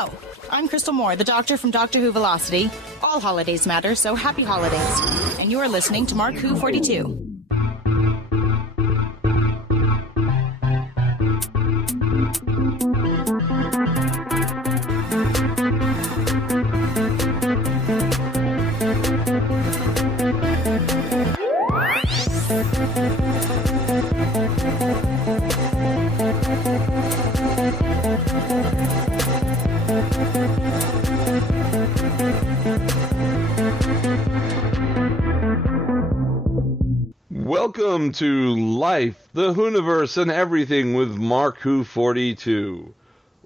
Hello, I'm Crystal Moore, the Doctor from Doctor Who Velocity. All holidays matter, so happy holidays. And you're listening to Mark Who 42. Welcome to Life, the WHOniverse, and Everything with Mark Who 42.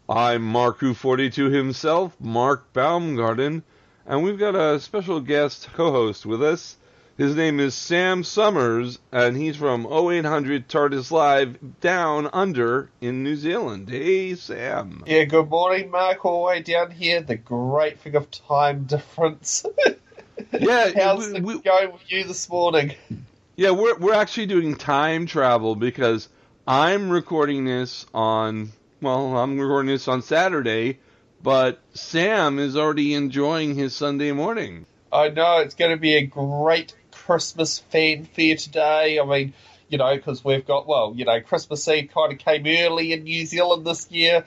I'm Mark Who 42 himself, Mark Baumgarten, and we've got a special guest co-host with us. His name is Sam Summers, and he's from 0800 TARDIS Live down under in New Zealand. Hey, Sam. Yeah, good morning, Mark, all the way down here. The great thing of time difference. Yeah, How's it going with you this morning? Yeah, we're actually doing time travel because I'm recording this on Saturday, but Sam is already enjoying his Sunday morning. I know, it's going to be a great Christmas fanfare today. I mean, because we've got, Christmas Eve kind of came early in New Zealand this year.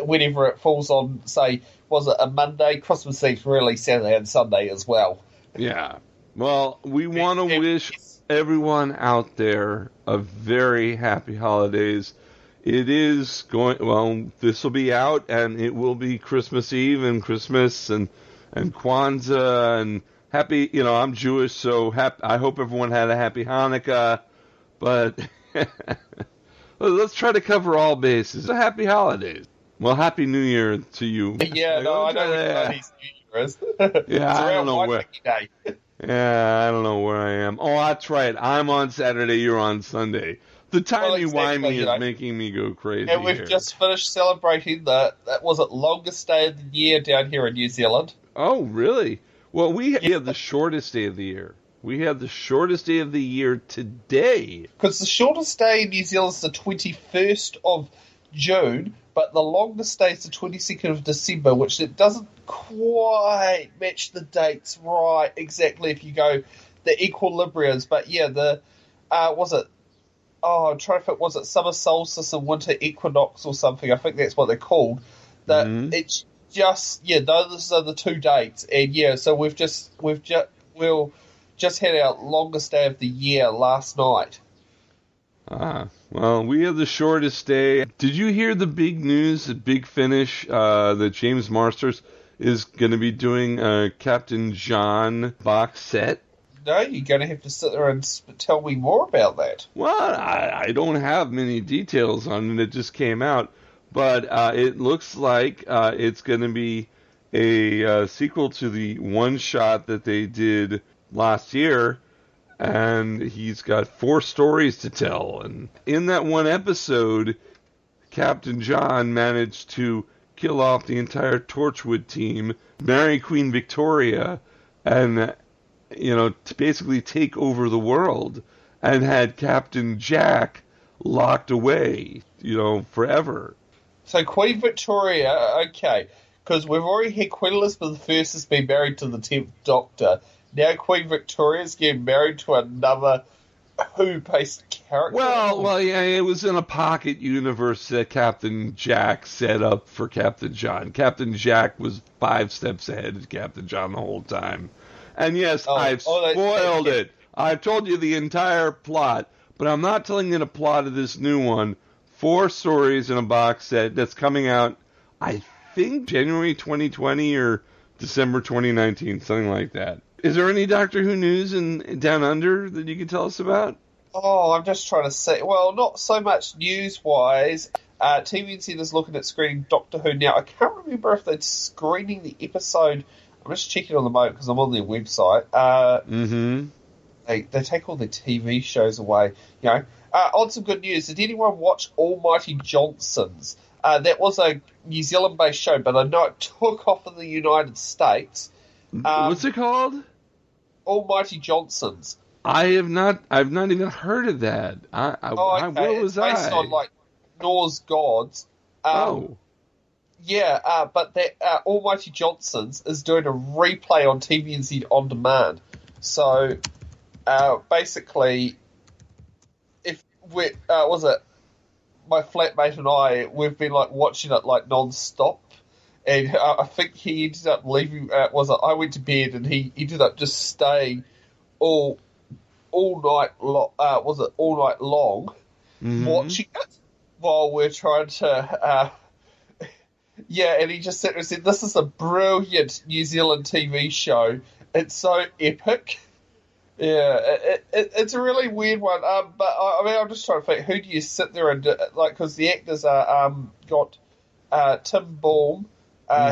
Whenever it falls on, say, was it a Monday? Christmas Eve's really Saturday and Sunday as well. Yeah. Well, we want to wish everyone out there a very happy holidays. It is this will be out, and it will be Christmas Eve and Christmas and Kwanzaa and happy, I'm Jewish, so I hope everyone had a happy Hanukkah, but let's try to cover all bases. A happy holidays. Well, happy New Year to you. Yeah, I know what New Year is. Yeah, I don't know where. Yeah, I don't know where I am. Oh, that's right. I'm on Saturday, you're on Sunday. The timey-wimey is making me go crazy. And we've just finished celebrating that was it longest day of the year down here in New Zealand. Oh, really? Well, we have the shortest day of the year. We have the shortest day of the year today. Because the shortest day in New Zealand is the 21st of June, but the longest day is the 22nd of December, which it doesn't quite match the dates right exactly if you go the equilibriums. But yeah, I'm trying to think, was it summer solstice and winter equinox or something? I think that's what they're called. It's just, those are the two dates. And yeah, so we'll just had our longest day of the year last night. Well, we have the shortest day. Did you hear the big news at Big Finish that James Marsters is going to be doing a Captain John box set? No, you're going to have to sit there and tell me more about that. Well, I don't have many details on it. It just came out. But it looks like it's going to be a sequel to the one-shot that they did last year. And he's got 4 stories to tell. And in that one episode, Captain John managed to kill off the entire Torchwood team, marry Queen Victoria, and, to basically take over the world. And had Captain Jack locked away, forever. So Queen Victoria, okay, because we've already had Queen Elizabeth I has been married to the 10th Doctor. Now Queen Victoria's getting married to another Who-based character. Well, yeah, it was in a pocket universe that Captain Jack set up for Captain John. Captain Jack was 5 steps ahead of Captain John the whole time. And yes, I've spoiled it. I've told you the entire plot, but I'm not telling you the plot of this new one. 4 stories in a box set that's coming out, I think, January 2020 or December 2019, something like that. Is there any Doctor Who news in Down Under that you can tell us about? Oh, I'm just trying to say. Well, not so much news-wise. TVNZ is looking at screening Doctor Who now. I can't remember if they're screening the episode. I'm just checking on the moment because I'm on their website. They take all their TV shows away. On some good news, did anyone watch Almighty Johnsons? That was a New Zealand-based show, but I know it took off in the United States. What's it called? Almighty Johnsons. I've not even heard of that. Where was I? It's based on Norse gods. but that Almighty Johnson's is doing a replay on TVNZ On Demand. So, basically, if we my flatmate and we've been like watching it like non-stop, and I think he ended up leaving. I went to bed and he ended up just staying all night long. All night long, watching it while we're trying to. And he just sat there and said, "This is a brilliant New Zealand TV show. It's so epic." Yeah, it's a really weird one. But I'm just trying to think, who do you sit there and because the actors are got Tim Baum.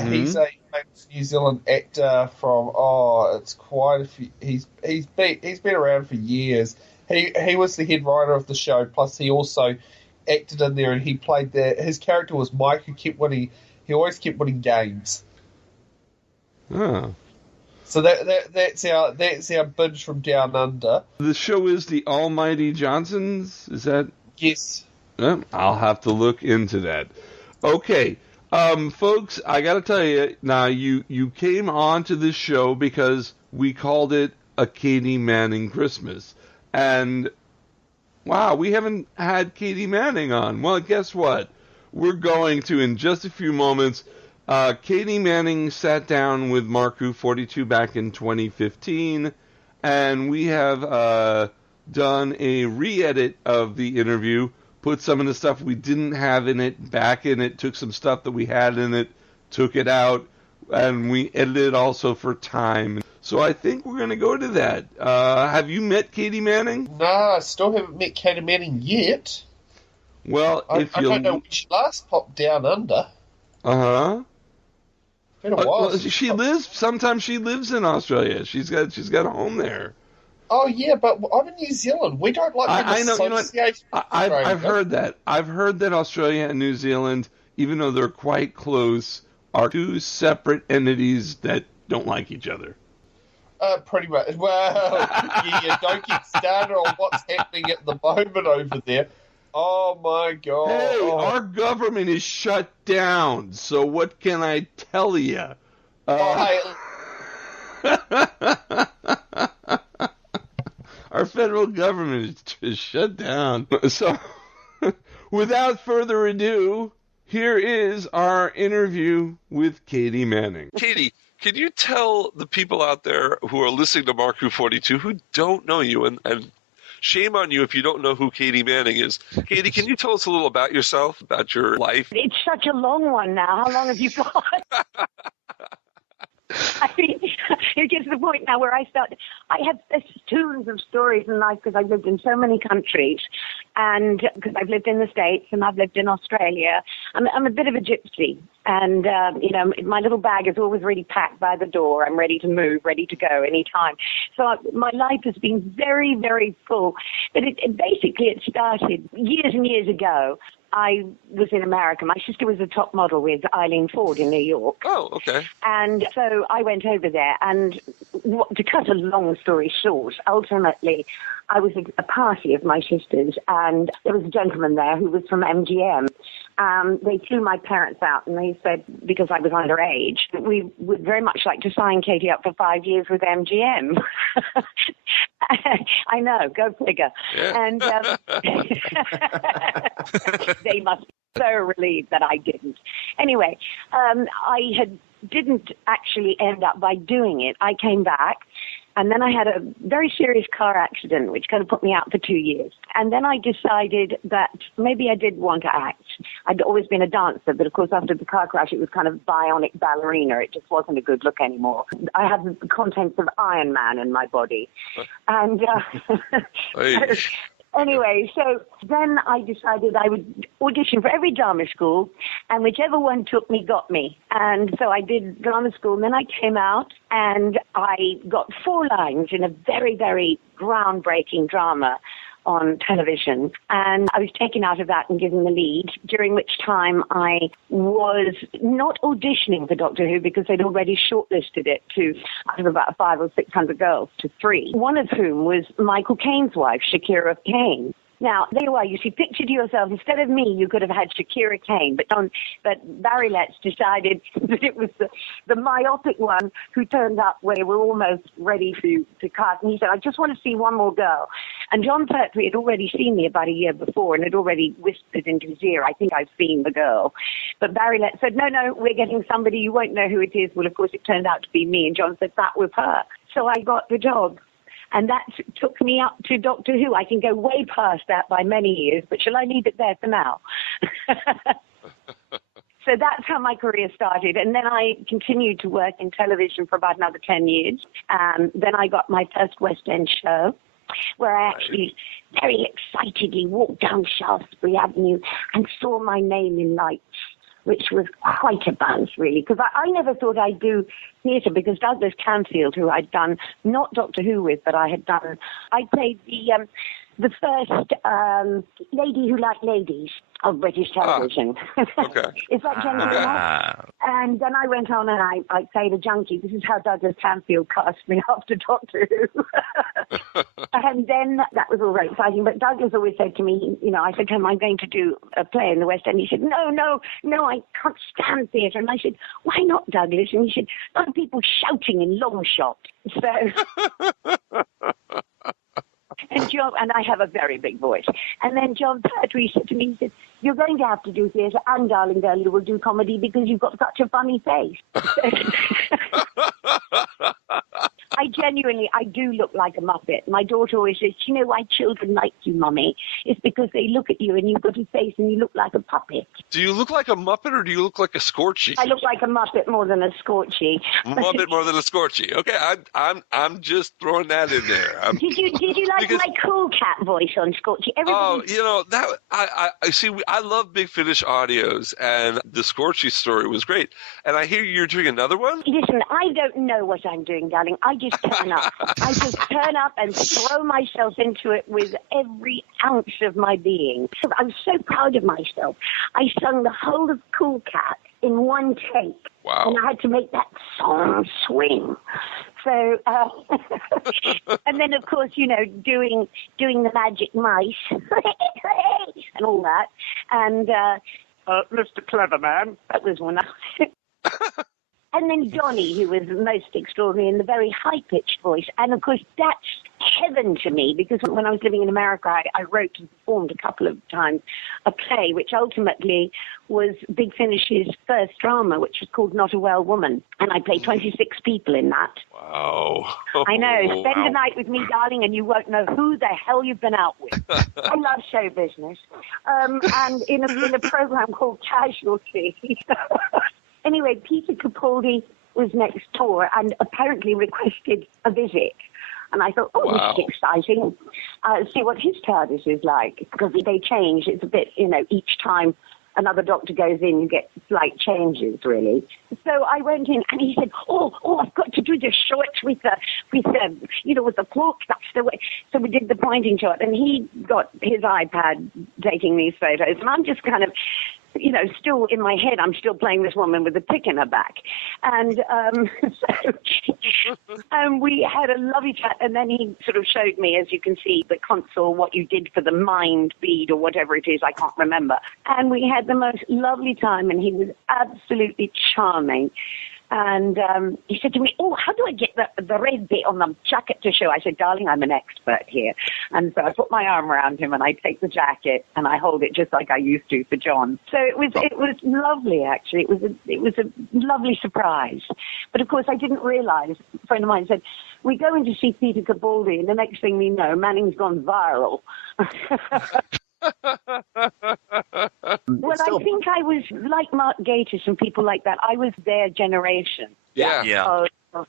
He's a famous New Zealand actor from it's quite a few. He's been around for years. He was the head writer of the show. Plus, he also acted in there, and he played there. His character was Mike, who kept winning. He always kept winning games. Oh. So that's our binge from Down Under. The show is the Almighty Johnsons. Is that? Yes. I'll have to look into that. Okay, folks, I got to tell you now. You came on to this show because we called it a Katy Manning Christmas, and wow, we haven't had Katy Manning on. Well, guess what? We're going to in just a few moments. Katy Manning sat down with Mark WHO42 back in 2015, and we have done a re-edit of the interview, put some of the stuff we didn't have in it back in it, took some stuff that we had in it, took it out, and we edited also for time. So I think we're going to go to that. Have you met Katy Manning? No, I still haven't met Katy Manning yet. Well, I don't know when she last popped Down Under. Uh-huh. Been a while. Sometimes she lives in Australia. She's got a home there. Oh yeah, but I'm in New Zealand. We don't like I know. You know what? I've heard that. I've heard that Australia and New Zealand, even though they're quite close, are two separate entities that don't like each other. Pretty much. Well, you don't get started on what's happening at the moment over there. Oh my God! Hey, our government is shut down. So what can I tell you? Our federal government is shut down. So, without further ado, here is our interview with Katy Manning. Katy, can you tell the people out there who are listening to Mark WHO42 who don't know you, and shame on you if you don't know who Katy Manning is. Katy, can you tell us a little about yourself, about your life? It's such a long one now. How long have you got? I mean, it gets to the point now where I have tons of stories in life because I've lived in so many countries, and because I've lived in the States and I've lived in Australia. I'm a bit of a gypsy, and my little bag is always really packed by the door. I'm ready to move, ready to go anytime. So my life has been very, very full. But it started years and years ago. I was in America. My sister was a top model with Eileen Ford in New York. Oh, okay. And so I went over there, and to cut a long story short, ultimately I was at a party of my sister's, and there was a gentleman there who was from MGM. They flew my parents out, and they said, because I was underage, that we would very much like to sign Katy up for 5 years with MGM. I know, go figure. Yeah. And they must be so relieved that I didn't. Anyway, I didn't actually end up by doing it. I came back, and then I had a very serious car accident, which kind of put me out for 2 years. And then I decided that maybe I did want to act. I'd always been a dancer, but of course after the car crash, it was kind of bionic ballerina. It just wasn't a good look anymore. I had the contents of Iron Man in my body. And anyway, so then I decided I would audition for every drama school, and whichever one took me got me. And so I did drama school, and then I came out, and I got 4 lines in a very, very groundbreaking drama on television. And I was taken out of that and given the lead, during which time I was not auditioning for Doctor Who because they'd already shortlisted it to, out of about 500 or 600 girls, to 3. One of whom was Michael Caine's wife, Shakira Caine. Now, there you are. You see, picture to yourself, instead of me, you could have had Shakira Kane, but Barry Letts decided that it was the myopic one who turned up where we're almost ready to cut. And he said, I just want to see one more girl. And John Pertwee had already seen me about a year before and had already whispered into his ear, I think I've seen the girl. But Barry Letts said, no, we're getting somebody, you won't know who it is. Well, of course, it turned out to be me. And John said, that was her. So I got the job. And that took me up to Doctor Who. I can go way past that by many years, but shall I leave it there for now? So that's how my career started. And then I continued to work in television for about another 10 years. Then I got my first West End show, where I actually very excitedly walked down Shaftesbury Avenue and saw my name in lights, which was quite a buzz, really, because I never thought I'd do theatre, because Douglas Canfield, who I'd done not Doctor Who with, but I played the first lady who liked ladies of British television. Okay. It's like Jennifer Lawrence. And then I went on and I played a junkie. This is how Douglas Canfield cast me after Doctor Who. And then that was all very exciting. But Douglas always said to me, I said to him, I'm going to do a play in the West End. He said, no, I can't stand theatre. And I said, why not, Douglas? And he said, a lot of people shouting in long shots. So... And I have a very big voice. And then John Pertwee said to me, he said, you're going to have to do theatre and Darling Girl, you will do comedy because you've got such a funny face. I do look like a Muppet. My daughter always says, you know why children like you, Mummy? It's because they look at you and you've got a face and you look like a puppet. Do you look like a Muppet or do you look like a Scorchy? I look like a Muppet more than a Scorchy. Muppet more than a Scorchy. Okay, I'm just throwing that in there. Did you like my cool cat voice on Scorchy? I see. I love Big Finish audios, and the Scorchy story was great. And I hear you're doing another one? Listen, I don't know what I'm doing, darling. I just turn up. I just turn up and throw myself into it with every ounce of my being. I'm so proud of myself. I sung the whole of Cool Cat in one take. Wow. And I had to make that song swing. So, and then, of course, doing the magic mice and all that. And Mr. Cleverman, that was one. And then Johnny, who was most extraordinary in the very high-pitched voice. And, of course, that's heaven to me, because when I was living in America, I wrote and performed a couple of times a play, which ultimately was Big Finish's first drama, which was called Not a Well Woman. And I played 26 people in that. Wow. I know. Spend a night with me, darling, and you won't know who the hell you've been out with. I love show business. And in a program called Casualty. Anyway, Peter Capaldi was next door and apparently requested a visit. And I thought, wow, this is exciting. See what his TARDIS is like, because they change. It's a bit, each time another doctor goes in, you get slight changes, really. So I went in, and he said, "Oh, I've got to do the shot with the clock. That's the way." So we did the pointing shot, and he got his iPad taking these photos, and I'm just kind of, still in my head, I'm still playing this woman with a tick in her back. And we had a lovely chat, and then he sort of showed me, as you can see, the console, what you did for the mind bead or whatever it is, I can't remember. And we had the most lovely time, and he was absolutely charming. And he said to me, "Oh, how do I get the red bit on the jacket to show?" I said, "Darling, I'm an expert here." And so I put my arm around him and I take the jacket and I hold it just like I used to for John. So it was lovely, actually. It was a lovely surprise. But of course, I didn't realize. A friend of mine said, "We go in to see Peter Capaldi, and the next thing we know, Manning's gone viral." Well, I think I was like Mark Gatiss and people like that. I was their generation. Yeah. Well,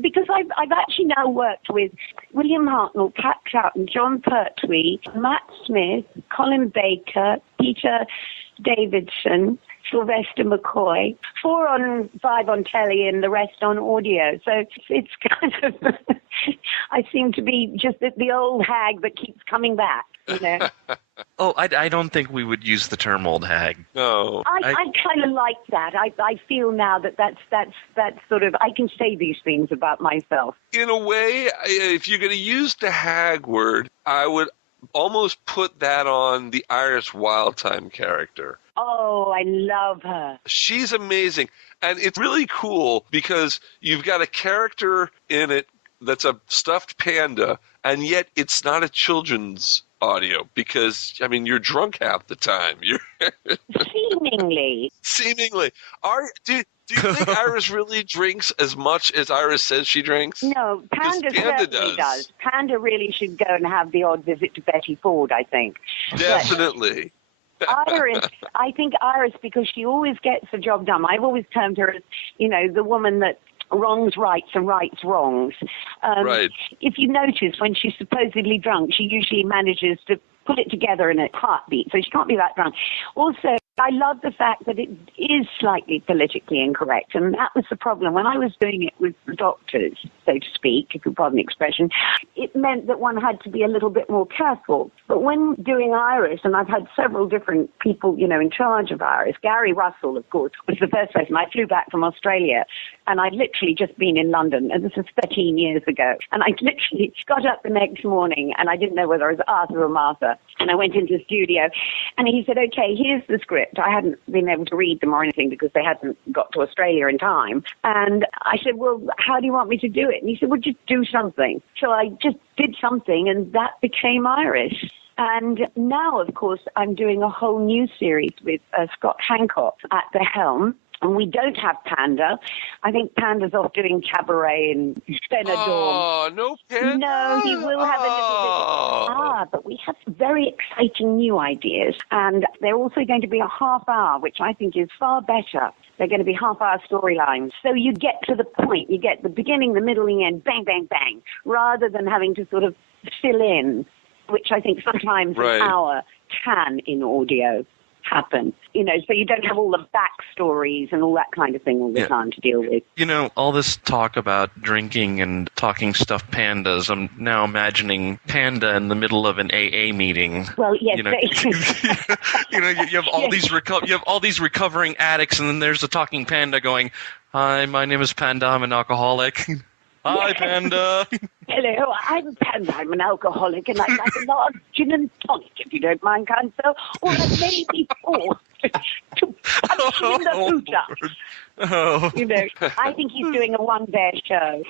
because I've actually now worked with William Hartnell, Pat Troughton, John Pertwee, Matt Smith, Colin Baker, Peter Davidson, Sylvester McCoy, 4 on 5 on telly and the rest on audio. So it's kind of, I seem to be just the old hag that keeps coming back, Oh, I don't think we would use the term old hag. No. I kind of like that. I feel now that's sort of, I can say these things about myself. In a way, if you're going to use the hag word, I would almost put that on the Iris Wildtime character. Oh, I love her. She's amazing. And it's really cool because you've got a character in it that's a stuffed panda, and yet it's not a children's audio because, I mean, you're drunk half the time. Seemingly. Seemingly. Do you think Iris really drinks as much as Iris says she drinks? No, Panda certainly does. Panda really should go and have the odd visit to Betty Ford, I think. Definitely. Iris, I think Iris, because she always gets the job done. I've always termed her as, the woman that wrongs rights and rights wrongs. Right. If you notice, when she's supposedly drunk, she usually manages to put it together in a heartbeat, so she can't be that drunk. Also, I love the fact that it is slightly politically incorrect, and that was the problem. When I was doing it with the doctors, so to speak, if you pardon the expression, it meant that one had to be a little bit more careful. But when doing Iris, and I've had several different people, in charge of Iris, Gary Russell, of course, was the first person. I flew back from Australia, and I'd literally just been in London, and this was 13 years ago. And I literally got up the next morning, and I didn't know whether I was Arthur or Martha. And I went into the studio, and he said, okay, here's the script. I hadn't been able to read them or anything because they hadn't got to Australia in time. And I said, well, how do you want me to do it? And he said, well, just do something. So I just did something, and that became Iris. And now, of course, I'm doing a whole new series with Scott Hancock at the helm. And we don't have Panda. I think Panda's off doing cabaret in Benidorm. Oh, no Panda? No, he will have a little bit. But we have very exciting new ideas. And they're also going to be a half hour, which I think is far better. They're going to be half-hour storylines. So you get to the point. You get the beginning, the middle, and the end, bang, bang, bang, rather than having to sort of fill in, which I think sometimes an hour can in audio happen, so you don't have all the backstories and all that kind of thing all the time to deal with. All this talk about drinking and talking stuffed pandas, I'm now imagining Panda in the middle of an AA meeting. Well, yes. You have all these recovering addicts, and then there's a talking panda going, "Hi, my name is Panda. I'm an alcoholic." Hi, Panda. Hello, I'm Panda. I'm an alcoholic, and I'd like a large gin and tonic, if you don't mind, kind sir. Or a lady four to punch him in the boot up. I think he's doing a one-bear show.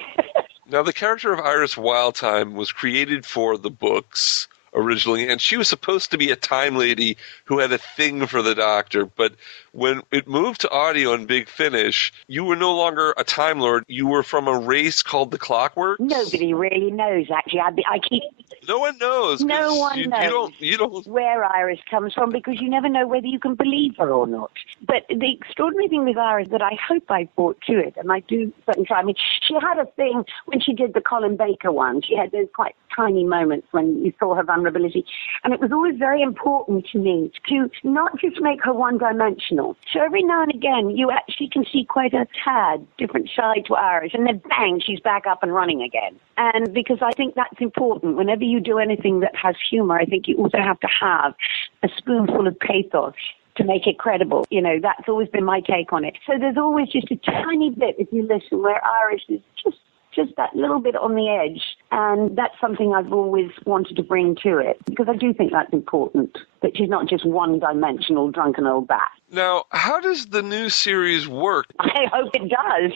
Now, the character of Iris Wildtime was created for the books originally, and she was supposed to be a time lady who had a thing for the Doctor, but when it moved to audio and Big Finish, you were no longer a Time Lord. You were from a race called the Clockworks. Nobody really knows, actually. I keep... No one knows. No one knows you don't where Iris comes from, because you never know whether you can believe her or not. But the extraordinary thing with Iris that I hope I brought to it, and I do certainly try. I mean, she had a thing when she did the Colin Baker one. She had those quite tiny moments when you saw her vulnerability. And it was always very important to me to not just make her one-dimensional. So every now and again, you actually can see quite a tad different side to Iris, and then bang, she's back up and running again. And because I think that's important. Whenever you do anything that has humor, I think you also have to have a spoonful of pathos to make it credible. That's always been my take on it. So there's always just a tiny bit, if you listen, where Iris is just that little bit on the edge. And that's something I've always wanted to bring to it, because I do think that's important, that she's not just one-dimensional drunken old bat. Now, how does the new series work? I hope it does.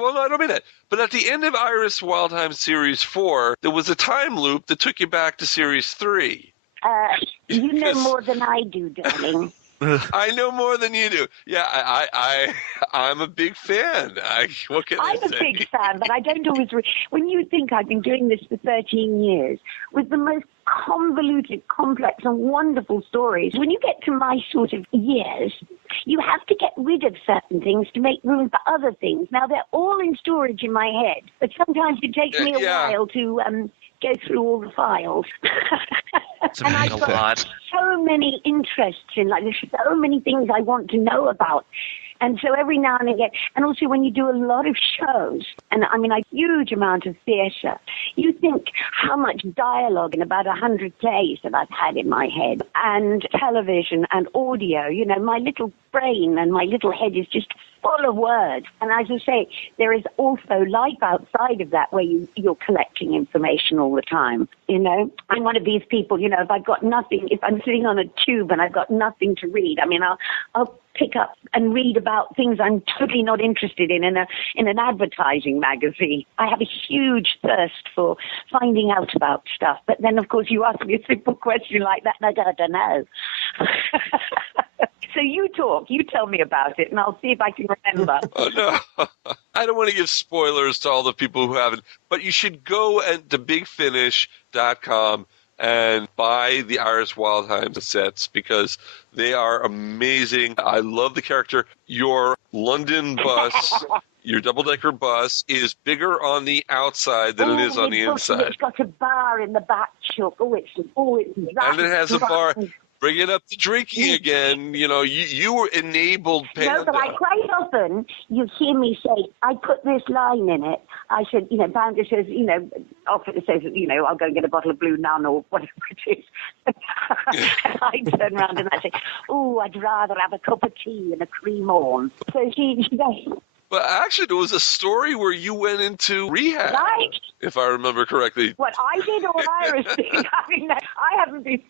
Well, no, I don't mean that. But at the end of Iris Wildtime Series 4, there was a time loop that took you back to Series 3. You know more than I do, darling. I know more than you do. Yeah, I'm a big fan. What can I say? I'm a big fan, but I don't always... When you think I've been doing this for 13 years with the most convoluted, complex, and wonderful stories, when you get to my sort of years, you have to get rid of certain things to make room for other things. Now, they're all in storage in my head, but sometimes it takes me a while to go through all the files. And I've got so many interests in, there's so many things I want to know about. And so every now and again, and also when you do a lot of shows, and I mean a huge amount of theatre, you think how much dialogue in about 100 plays that I've had in my head, and television and audio, you know, my little brain and my little head is just full of words. And as I say, there is also life outside of that where you're collecting information all the time. You know, I'm one of these people, you know, if I've got nothing, if I'm sitting on a tube and I've got nothing to read, I mean, I'll pick up and read about things I'm totally not interested in an advertising magazine. I have a huge thirst for finding out about stuff. But then, of course, you ask me a simple question like that, and I don't know. So you talk, you tell me about it, and I'll see if I can remember. Oh, no. I don't want to give spoilers to all the people who haven't, but you should go to bigfinish.com and buy the Iris Wildheim sets because they are amazing. I love the character. Your London bus, your double-decker bus, is bigger on the outside than it is on the inside. It's got a bar in the back, Chuck. It's and it has a bar. Bring it up to drinking again. You know, you were enabled Panda. No, but I quite often, you hear me say, I put this line in it. I said, you know, Panda says, you know, often it says, you know, I'll go and get a bottle of Blue Nun or whatever it is. And I turn around and I say, oh, I'd rather have a cup of tea and a cream on. So she But actually, there was a story where you went into rehab, right? If I remember correctly. What I did or Iris did? I mean, I haven't been.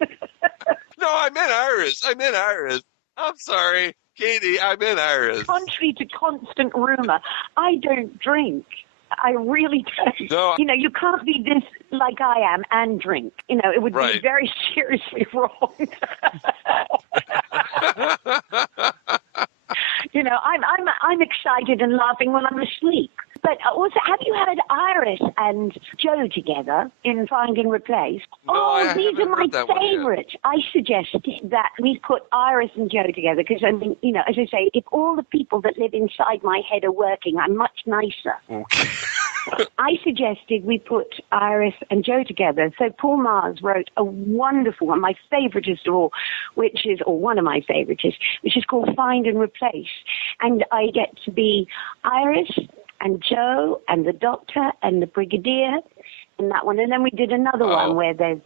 No, I meant Iris. I'm sorry, Katy, I meant Iris. Contrary to constant rumor, I don't drink. I really don't. No. You know, you can't be this like I am and drink. You know, it would be very seriously wrong. You know, I'm excited and laughing when I'm asleep. But also, have you had Iris and Joe together in Find and Replace? No, these are my favorites. I suggested that we put Iris and Joe together because, I mean, you know, as I say, if all the people that live inside my head are working, I'm much nicer. Okay. I suggested we put Iris and Joe together. So Paul Mars wrote a wonderful one, my favoritist of all, one of my favoritist, which is called Find and Replace. And I get to be Iris and Joe and the Doctor and the Brigadier in that one. And then we did another one where there's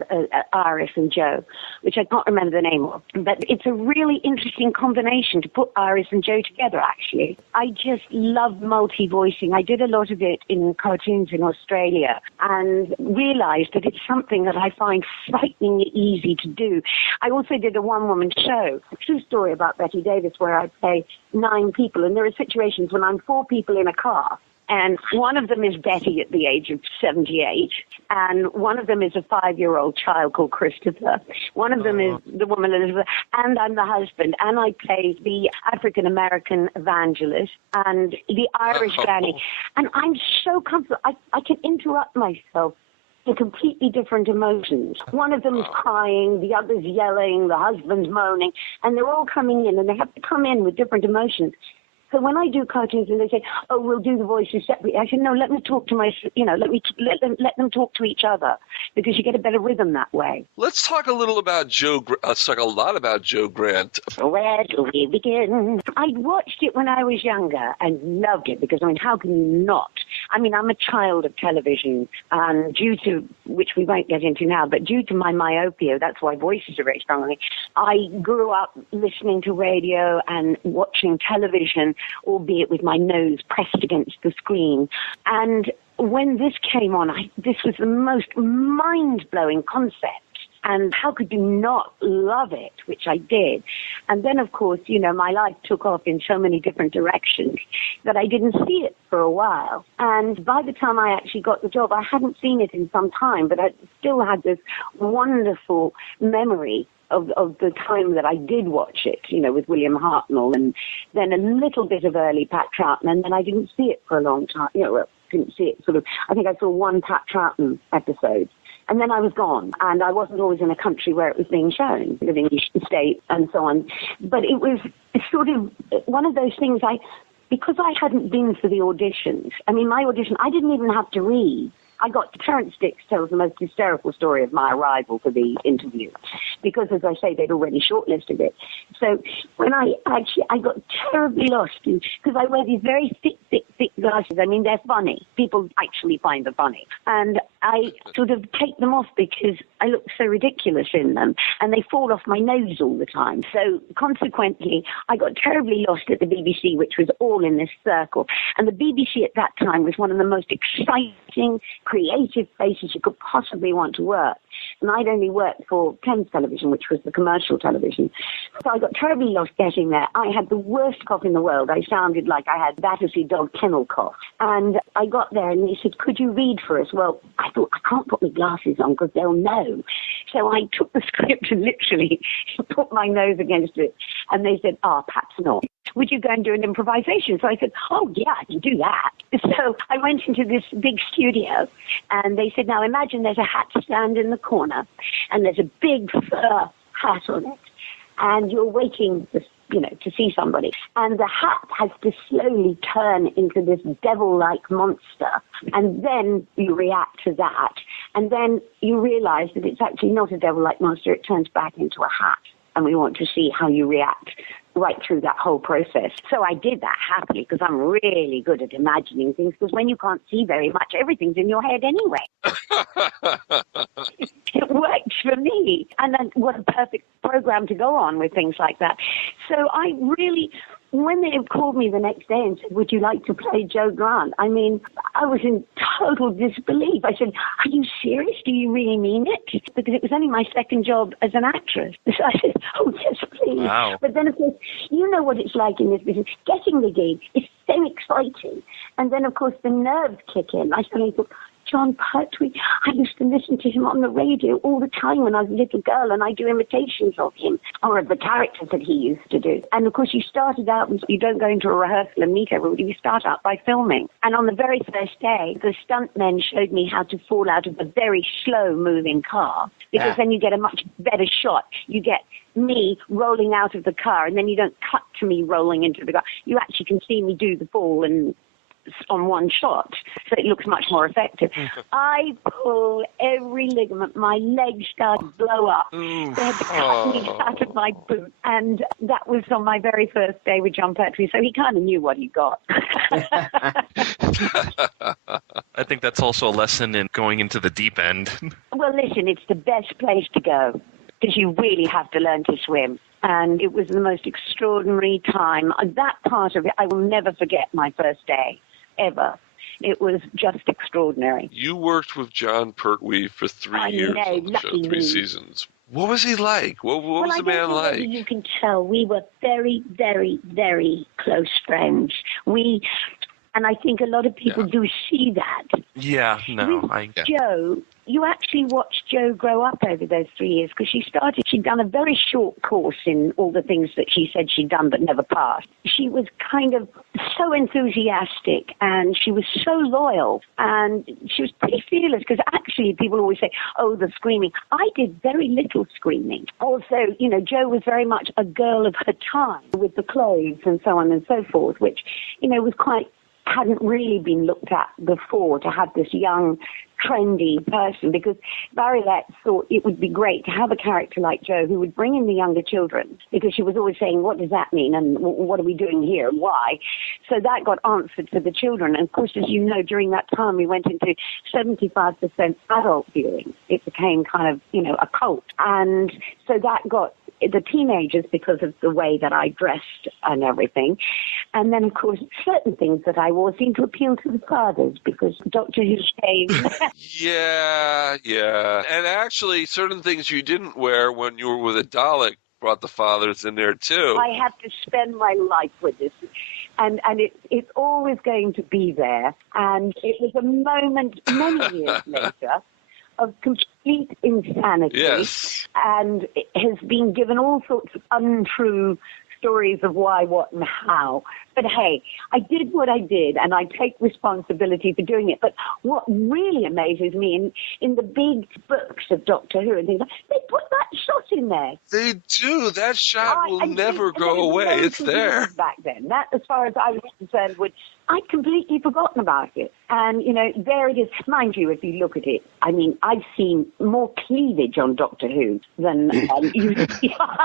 Iris and Joe, which I can't remember the name of. But it's a really interesting combination to put Iris and Joe together, actually. I just love multi-voicing. I did a lot of it in cartoons in Australia and realized that it's something that I find frighteningly easy to do. I also did a one-woman show, a true story about Betty Davis, where I play 9 people. And there are situations when I'm 4 people in a car. And one of them is Betty at the age of 78, and one of them is a 5-year-old child called Christopher. One of them is the woman Elizabeth, and I'm the husband, and I play the African-American evangelist and the Irish granny. And I'm so comfortable. I can interrupt myself in completely different emotions. One of them is crying, the other's yelling, the husband's moaning, and they're all coming in, and they have to come in with different emotions. So when I do cartoons and they say, "Oh, we'll do the voices separately," I said, "No, let me talk to let them talk to each other because you get a better rhythm that way." Let's talk a little about Joe. Let's talk a lot about Joe Grant. Where do we begin? I watched it when I was younger and loved it because, I mean, how can you not? I mean, I'm a child of television, and due to, which we won't get into now, but due to my myopia, that's why voices are very strong on me. I grew up listening to radio and watching television, albeit with my nose pressed against the screen. And when this came on, this was the most mind-blowing concept. And how could you not love it, which I did. And then, of course, you know, my life took off in so many different directions that I didn't see it for a while. And by the time I actually got the job, I hadn't seen it in some time, but I still had this wonderful memory of the time that I did watch it, you know, with William Hartnell, and then a little bit of early Pat Troughton, and then I didn't see it for a long time. You know, didn't see it sort of, I think I saw one Pat Troughton episode. And then I was gone, and I wasn't always in a country where it was being shown, living in the States and so on. But it was sort of one of those things because I hadn't been for the auditions. I mean, my audition, I didn't even have to read. I got Terrence Dicks tells the most hysterical story of my arrival for the interview. because, as I say, they'd already shortlisted it. So when I got terribly lost because I wear these very thick glasses. I mean, they're funny. People actually find them funny. And I sort of take them off because I look so ridiculous in them, and they fall off my nose all the time. So consequently, I got terribly lost at the BBC, which was all in this circle. And the BBC at that time was one of the most exciting, creative places you could possibly want to work. And I'd only worked for Thames Television, which was the commercial television. So I got terribly lost getting there. I had the worst cough in the world. I sounded like I had Battersea dog kennel cough. And I got there and they said, could you read for us? Well, I thought, I can't put my glasses on because they'll know. So I took the script and literally put my nose against it. And they said, perhaps not. Would you go and do an improvisation? So I said, oh, yeah, I can do that. So I went into this big studio, and they said, now imagine there's a hat stand in the corner, and there's a big fur hat on it, and you're waiting to see somebody. And the hat has to slowly turn into this devil-like monster, and then you react to that. And then you realize that it's actually not a devil-like monster. It turns back into a hat, and we want to see how you react right through that whole process. So I did that happily because I'm really good at imagining things, because when you can't see very much, everything's in your head anyway. It worked for me. And then what a perfect program to go on with things like that. So I really, when they called me the next day and said, would you like to play Joe Grant? I mean, I was in total disbelief. I said, are you serious? Do you really mean it? Because it was only my second job as an actress. So I said, oh, yes, please. Wow. But then, of course, you know what it's like in this business. Getting the gig is so exciting. And then, of course, the nerves kick in. I suddenly thought, John Pertwee, I used to listen to him on the radio all the time when I was a little girl, and I do imitations of him or of the characters that he used to do. And of course, you started out, you don't go into a rehearsal and meet everybody, you start out by filming. And on the very first day, the stuntmen showed me how to fall out of a very slow-moving car, because then you get a much better shot. You get me rolling out of the car, and then you don't cut to me rolling into the car. You actually can see me do the fall and on one shot, so it looks much more effective. I pulled every ligament. My legs started to blow up. They had to cut me out of my boot, and that was on my very first day with John Pertwee, so he kind of knew what he got. I think that's also a lesson in going into the deep end. Well, listen, it's the best place to go, because you really have to learn to swim. And it was the most extraordinary time. That part of it, I will never forget my first day, ever. It was just extraordinary. You worked with John Pertwee for 3 years on the show, 3 seasons. What was he like? What was the man like? You can tell we were very, very, very close friends. And I think a lot of people do see that. Yeah, no. Joe, you actually watched Joe grow up over those 3 years, because she'd done a very short course in all the things that she said she'd done but never passed. She was kind of so enthusiastic, and she was so loyal, and she was pretty fearless, because actually people always say, oh, the screaming. I did very little screaming. Also, Joe was very much a girl of her time with the clothes and so on and so forth, which, was hadn't really been looked at before, to have this young, trendy person, because Barry Letts thought it would be great to have a character like Joe who would bring in the younger children, because she was always saying, what does that mean, and what are we doing here, and why? So that got answered for the children. And of course, as you know, during that time we went into 75% adult viewing. It became kind of, a cult. And so that got the teenagers, because of the way that I dressed and everything. And then, of course, certain things that I wore seemed to appeal to the fathers, because Doctor Who came. Yeah. And actually, certain things you didn't wear when you were with a Dalek brought the fathers in there, too. I had to spend my life with this. And it's always going to be there. And it was a moment many years later of complete insanity. Yes. And it has been given all sorts of untrue stories of why, what, and how. But hey, I did what I did, and I take responsibility for doing it. But what really amazes me in the big books of Doctor Who and things, they put that shot in there. They do. That shot will never go away. It's there. Back then, that, as far as I was concerned, I'd completely forgotten about it. And, there it is. Mind you, if you look at it, I mean, I've seen more cleavage on Doctor Who than you.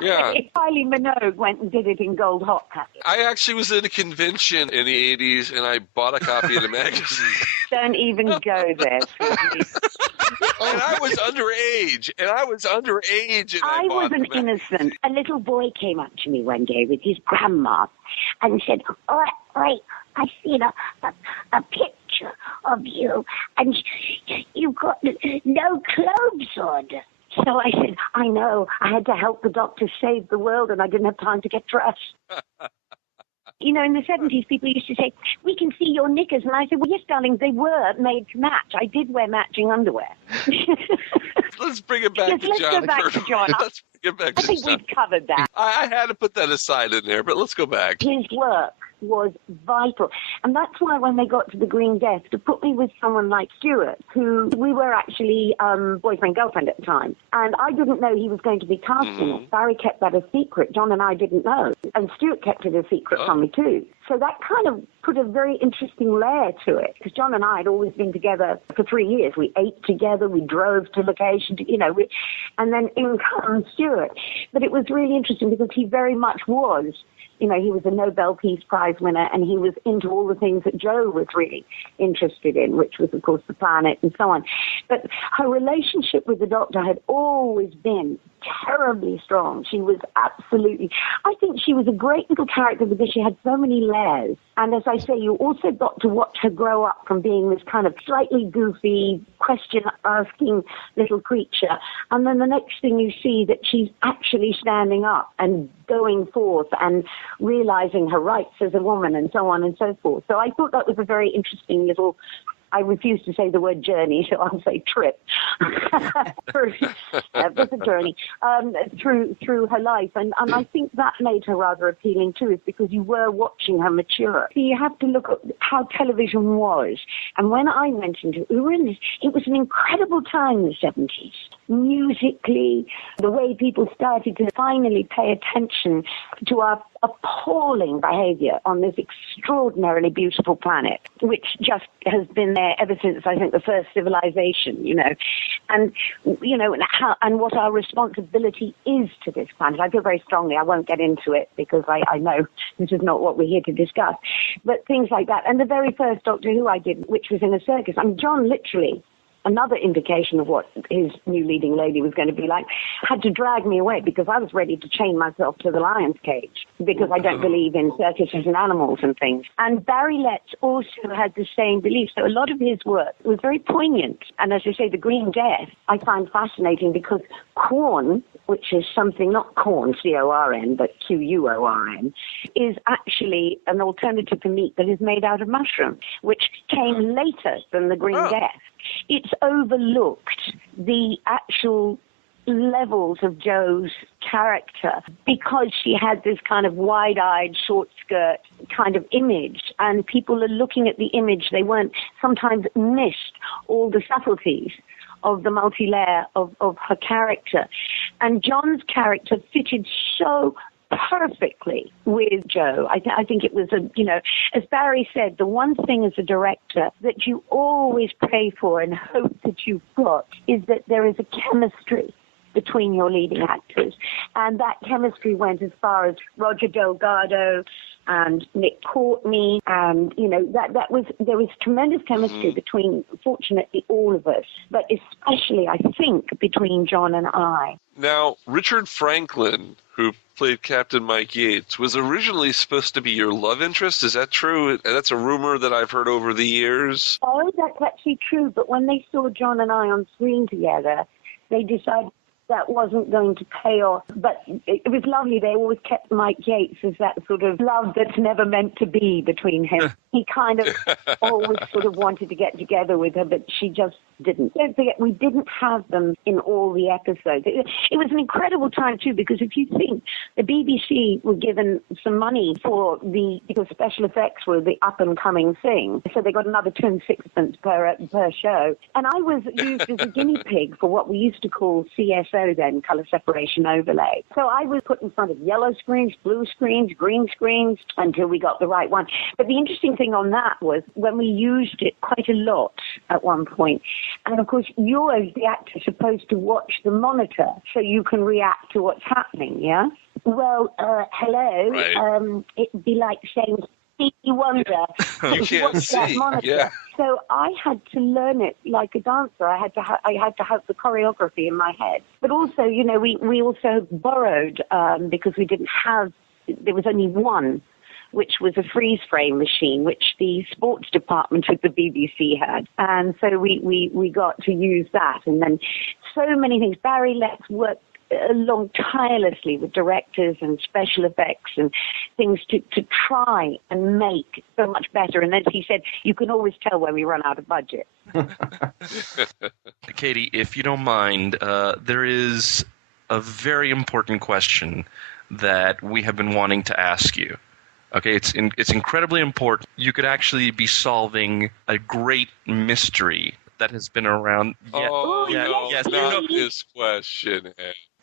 Yeah. Kylie Minogue went and did it in gold hot cut. I actually was at a convention in the 80s, and I bought a copy of the magazine. Don't even go there. And I was underage. And I was an innocent. A little boy came up to me one day with his grandma and said, "Oh, wait, I've seen a picture of you, and you've got no clothes on." So I said, "I know. I had to help the doctor save the world, and I didn't have time to get dressed." In the 70s, people used to say, "We can see your knickers." And I said, "Well, yes, darling, they were made to match. I did wear matching underwear." Let's bring it back to John. Let's go back to John. Let's bring it back to I think John. we've covered that. I had to put that aside in there, but let's go back. His work was vital. And that's why when they got to the Green Death, to put me with someone like Stuart, who we were actually boyfriend-girlfriend at the time, and I didn't know he was going to be casting us. Barry kept that a secret. John and I didn't know. And Stuart kept it a secret from me too. So that kind of put a very interesting layer to it, because John and I had always been together for 3 years. We ate together, we drove to location, and then in comes Stuart. But it was really interesting because he very much was, he was a Nobel Peace Prize winner, and he was into all the things that Joe was really interested in, which was, of course, the planet and so on. But her relationship with the Doctor had always been terribly strong. She was absolutely, I think she was a great little character because she had so many layers. And as I say, you also got to watch her grow up from being this kind of slightly goofy, question-asking little creature. And then the next thing you see that she's actually standing up and going forth and realizing her rights as a woman and so on and so forth. So I thought that was a very interesting little, I refuse to say the word journey, so I'll say trip. It was a journey through her life. And I think that made her rather appealing too, is because you were watching her mature. So you have to look at how television was. And when I went into it, it was an incredible time in the 70s. Musically, the way people started to finally pay attention to our appalling behavior on this extraordinarily beautiful planet, which just has been there ever since, I think, the first civilization, and what our responsibility is to this planet. I feel very strongly. I won't get into it because I know this is not what we're here to discuss, but things like that. And the very first Doctor Who I did, which was in a circus, John literally, another indication of what his new leading lady was going to be like, had to drag me away because I was ready to chain myself to the lion's cage because I don't believe in circuses and animals and things. And Barry Letts also had the same belief. So a lot of his work was very poignant. And as I say, the Green Death I find fascinating because Quorn, which is something, not corn, C-O-R-N, but Q-U-O-R-N, is actually an alternative to meat that is made out of mushroom, which came later than the Green Death. It's overlooked the actual levels of Jo's character because she had this kind of wide-eyed, short-skirt kind of image, and people are looking at the image. They weren't sometimes missed all the subtleties of the multi-layer of her character. And John's character fitted so perfectly with Jo. I think it was as Barry said, the one thing as a director that you always pray for and hope that you've got is that there is a chemistry between your leading actors. And that chemistry went as far as Roger Delgado and Nick Courtney, and there was tremendous chemistry between, fortunately, all of us, but especially, I think, between John and I. Now, Richard Franklin, who played Captain Mike Yates, was originally supposed to be your love interest. Is that true? That's a rumor that I've heard over the years. Oh, that's actually true, but when they saw John and I on screen together, they decided that wasn't going to pay off. But it was lovely. They always kept Mike Yates as that sort of love that's never meant to be between him. He kind of always sort of wanted to get together with her, but she just didn't. Don't forget, we didn't have them in all the episodes. It was an incredible time, too, because if you think the BBC were given some money because special effects were the up-and-coming thing, so they got another 2 6 per show. And I was used as a guinea pig for what we used to call CSO then, colour separation overlay. So I was put in front of yellow screens, blue screens, green screens, until we got the right one. But the interesting thing on that was when we used it quite a lot at one point, and of course you as the actor supposed to watch the monitor so you can react to what's happening, yeah? Well, hello, Right. it'd be like saying, Stevie Wonder. You can't Watch that see. monitor. Yeah. So I had to learn it like a dancer. I had to have the choreography in my head. But also, you know, we also borrowed because we didn't have. There was only one, which was a freeze frame machine, which the sports department of the BBC had. And so we got to use that. And then so many things. Barry Letts worked along tirelessly with directors and special effects and things to try and make so much better. And as he said, you can always tell when we run out of budget. Katy, if you don't mind, there is a very important question that we have been wanting to ask you. Okay, it's incredibly important. You could actually be solving a great mystery that has been around. Yes, not this question.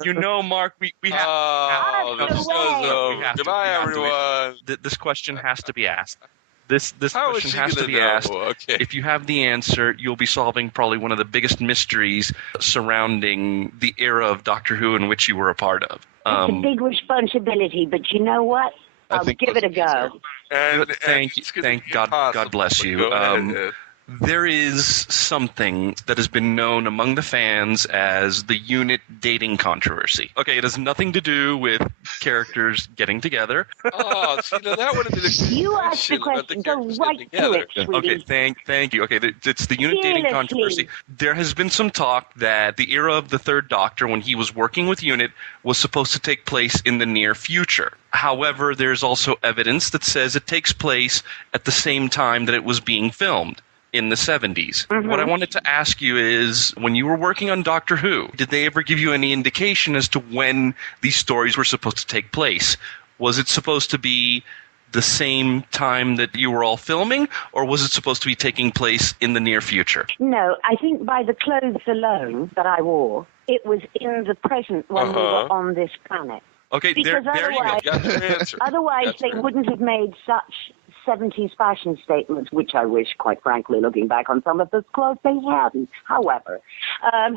You know, Mark, we have. This show's over. Goodbye, everyone. This question has to be asked. This How is question she has to gonna be know? asked. Okay. If you have the answer, you'll be solving probably one of the biggest mysteries surrounding the era of Doctor Who in which you were a part of. It's a big responsibility, but you know what? I'll give it a go. Thank you. Thank God. God bless you. Go ahead. There is something that has been known among the fans as the unit dating controversy. Okay, it has nothing to do with characters getting together. Oh, see, now that would have been a good You asked the question. Go right to it, sweetie. Okay, thank you. Okay, it's the unit dating controversy. There has been some talk that the era of the Third Doctor, when he was working with UNIT, was supposed to take place in the near future. However, there's also evidence that says it takes place at the same time that it was being filmed. In the 70s. Mm-hmm. What I wanted to ask you is, when you were working on Doctor Who, did they ever give you any indication as to when these stories were supposed to take place? Was it supposed to be the same time that you were all filming, or was it supposed to be taking place in the near future? No, I think by the clothes alone that I wore, it was in the present when we were on this planet. Okay, there you go. Got your answer. Otherwise, That's they right. wouldn't have made such 70s fashion statements, which I wish, quite frankly, looking back on some of those clothes, they hadn't. However, I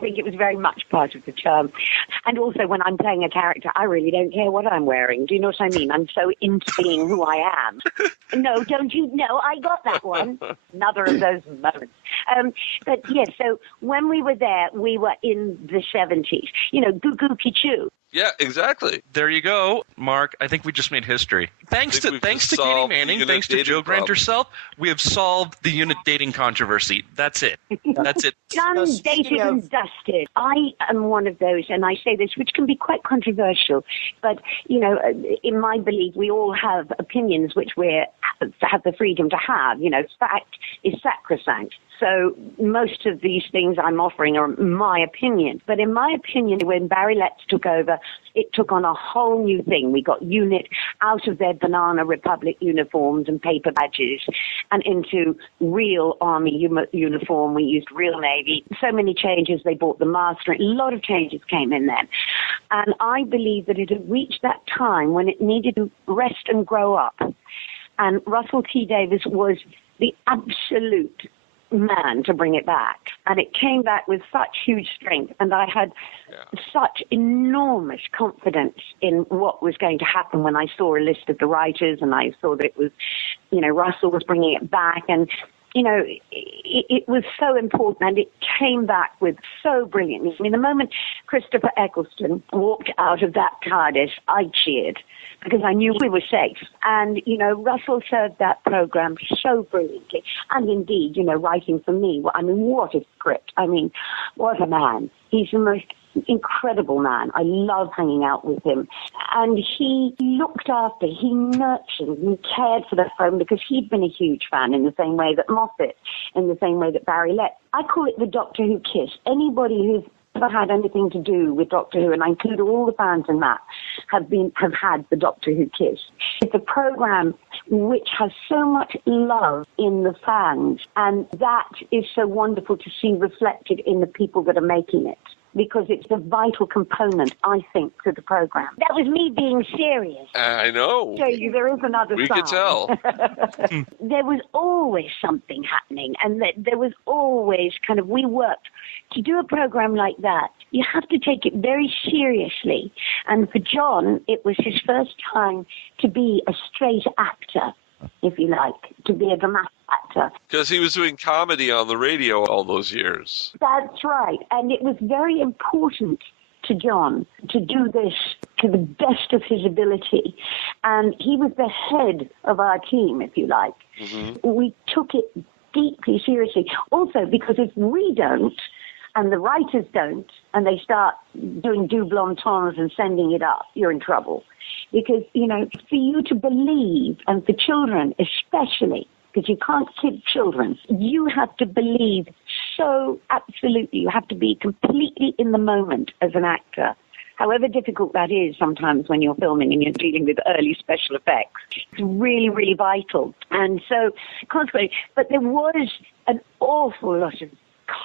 think it was very much part of the charm. And also, when I'm playing a character, I really don't care what I'm wearing. Do you know what I mean? I'm so into being who I am. No, don't you? No, I got that one. Another of those moments. But yes, so when we were there, we were in the 70s. You know, Goo Goo Kichu. Yeah, exactly. There you go, Mark. I think we just made history. Thanks to Katy Manning, thanks to Jo Grant herself, we have solved the unit dating controversy. That's it. That's it. Done, dated, and dusted. I am one of those, and I say this, which can be quite controversial, but, you know, in my belief, we all have opinions which we have the freedom to have. You know, fact is sacrosanct. So most of these things I'm offering are my opinion. But in my opinion, when Barry Letts took over, it took on a whole new thing. We got UNIT out of their Banana Republic uniforms and paper badges and into real Army uniform. We used real Navy. So many changes. They bought the master. A lot of changes came in then. And I believe that it had reached that time when it needed to rest and grow up. And Russell T. Davies was the absolute man to bring it back. And it came back with such huge strength. And I had such enormous confidence in what was going to happen when I saw a list of the writers and I saw that it was, you know, Russell was bringing it back. And, you know, it was so important, and it came back with so brilliantly. I mean, the moment Christopher Eccleston walked out of that TARDIS, I cheered because I knew we were safe. And, you know, Russell served that program so brilliantly. And indeed, you know, writing for me, I mean, what a script. I mean, what a man. He's the most incredible man. I love hanging out with him. And he looked after, he nurtured, he cared for the program because he'd been a huge fan in the same way that Moffat, in the same way that Barry Letts. I call it the Doctor Who kiss. Anybody who's ever had anything to do with Doctor Who, and I include all the fans in that, have had the Doctor Who kiss. It's a program which has so much love in the fans, and that is so wonderful to see reflected in the people that are making it, because it's a vital component, I think, to the program. That was me being serious. I know. So there is another We side. could tell. There was always something happening, and there was always we worked. To do a program like that, you have to take it very seriously. And for John, it was his first time to be a straight actor, if you like, to be a dramatic actor. Because he was doing comedy on the radio all those years. That's right. And it was very important to John to do this to the best of his ability. And he was the head of our team, if you like. Mm-hmm. We took it deeply seriously. Also, because if we don't, and the writers don't, and they start doing double entendres and sending it up, you're in trouble. Because, for you to believe, and for children especially, because you can't kid children, you have to believe so absolutely. You have to be completely in the moment as an actor, however difficult that is sometimes when you're filming and you're dealing with early special effects. It's really, really vital. And so, consequently, but there was an awful lot of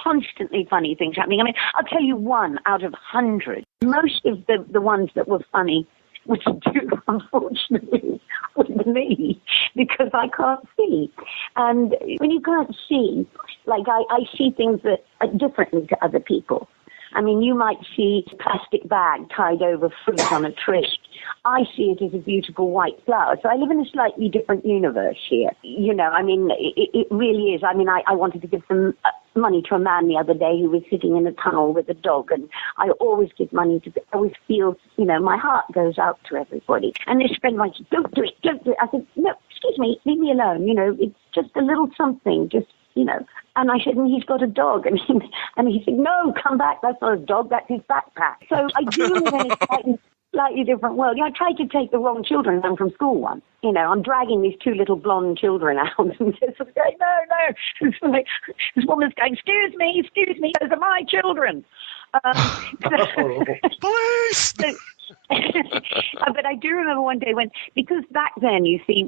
constantly funny things happening. I mean, I'll tell you one out of hundreds. Most of the ones that were funny was to do, unfortunately, with me, because I can't see. And when you can't see, like I see things that are differently to other people. I mean, you might see a plastic bag tied over fruit on a tree. I see it as a beautiful white flower. So I live in a slightly different universe here. It really is. I mean, I wanted to give some money to a man the other day who was sitting in a tunnel with a dog. And I always give money I always feel, my heart goes out to everybody. And this friend like, don't do it. I said, no, excuse me, leave me alone. It's just a little something, And I said, and he's got a dog. And he said, no, come back. That's not a dog. That's his backpack. So I do live in a slightly different world. I tried to take the wrong children home from school once. I'm dragging these two little blonde children out and just going, no. So this woman's going, excuse me, those are my children. Police! But I do remember one day because back then, you see,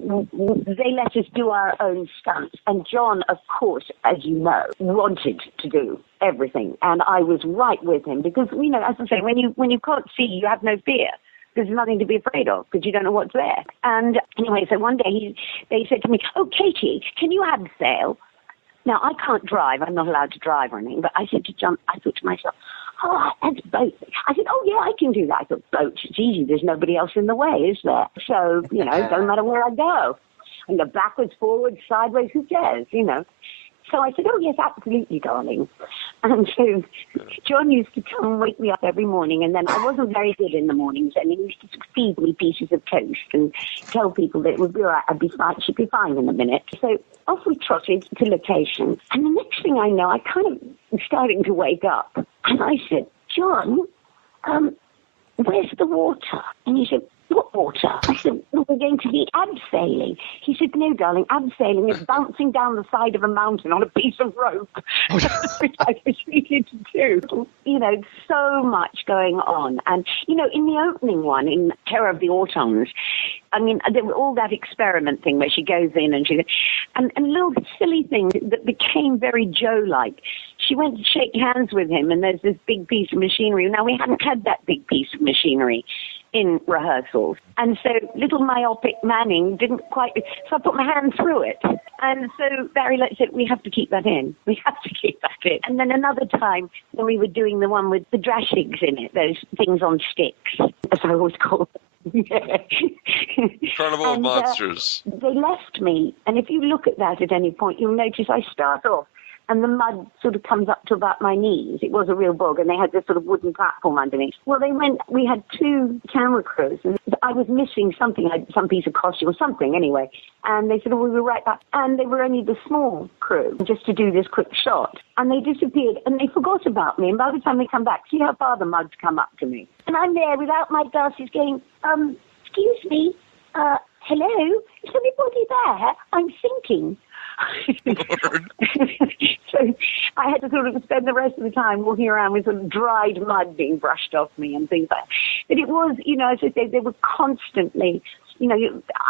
they let us do our own stunts. And John, of course, as you know, wanted to do everything. And I was right with him because, as I say, when you can't see, you have no fear. There's nothing to be afraid of because you don't know what's there. And anyway, so one day they said to me, oh, Katy, can you abseil? Now, I can't drive. I'm not allowed to drive or anything. But I said to John, I thought to myself, oh, that's boat. I said, oh, yeah, I can do that. I thought, boats, it's easy. There's nobody else in the way, is there? So, don't matter where I go. I go backwards, forwards, sideways, who cares, So I said, oh, yes, absolutely, darling. And so John used to come and wake me up every morning, and then I wasn't very good in the mornings, and he used to feed me pieces of toast and tell people that it would be all right, I'd be fine, she'd be fine in a minute. So off we trotted to location, and the next thing I know, I kind of was starting to wake up, and I said, John, where's the water? And he said, what water? I said, well, we're going to be abseiling. He said, no, darling, abseiling is bouncing down the side of a mountain on a piece of rope, which I was needed to do. So much going on. And, in the opening one, in Terror of the Autons, I mean, there was all that experiment thing where she goes in and little silly things that became very Joe-like. She went to shake hands with him, and there's this big piece of machinery. Now, we hadn't had that big piece of machinery in rehearsals. And so little myopic Manning didn't quite, so I put my hand through it. And so Barry said, we have to keep that in. We have to keep that in. And then another time when we were doing the one with the drashigs in it, those things on sticks, as I always call them. Carnival of Monsters. They left me, and if you look at that at any point, you'll notice I start off and the mud sort of comes up to about my knees. It was a real bog, and they had this sort of wooden platform underneath. Well, we had 2 camera crews, and I was missing something, some piece of costume or something anyway. And they said, oh, we'll be right back. And they were only the small crew, just to do this quick shot. And they disappeared, and they forgot about me. And by the time they come back, see how far the mud's come up to me. And I'm there without my glasses going, excuse me, hello? Is anybody there? I'm sinking. So I had to sort of spend the rest of the time walking around with some dried mud being brushed off me and things like that. But it was, as I say, they were constantly,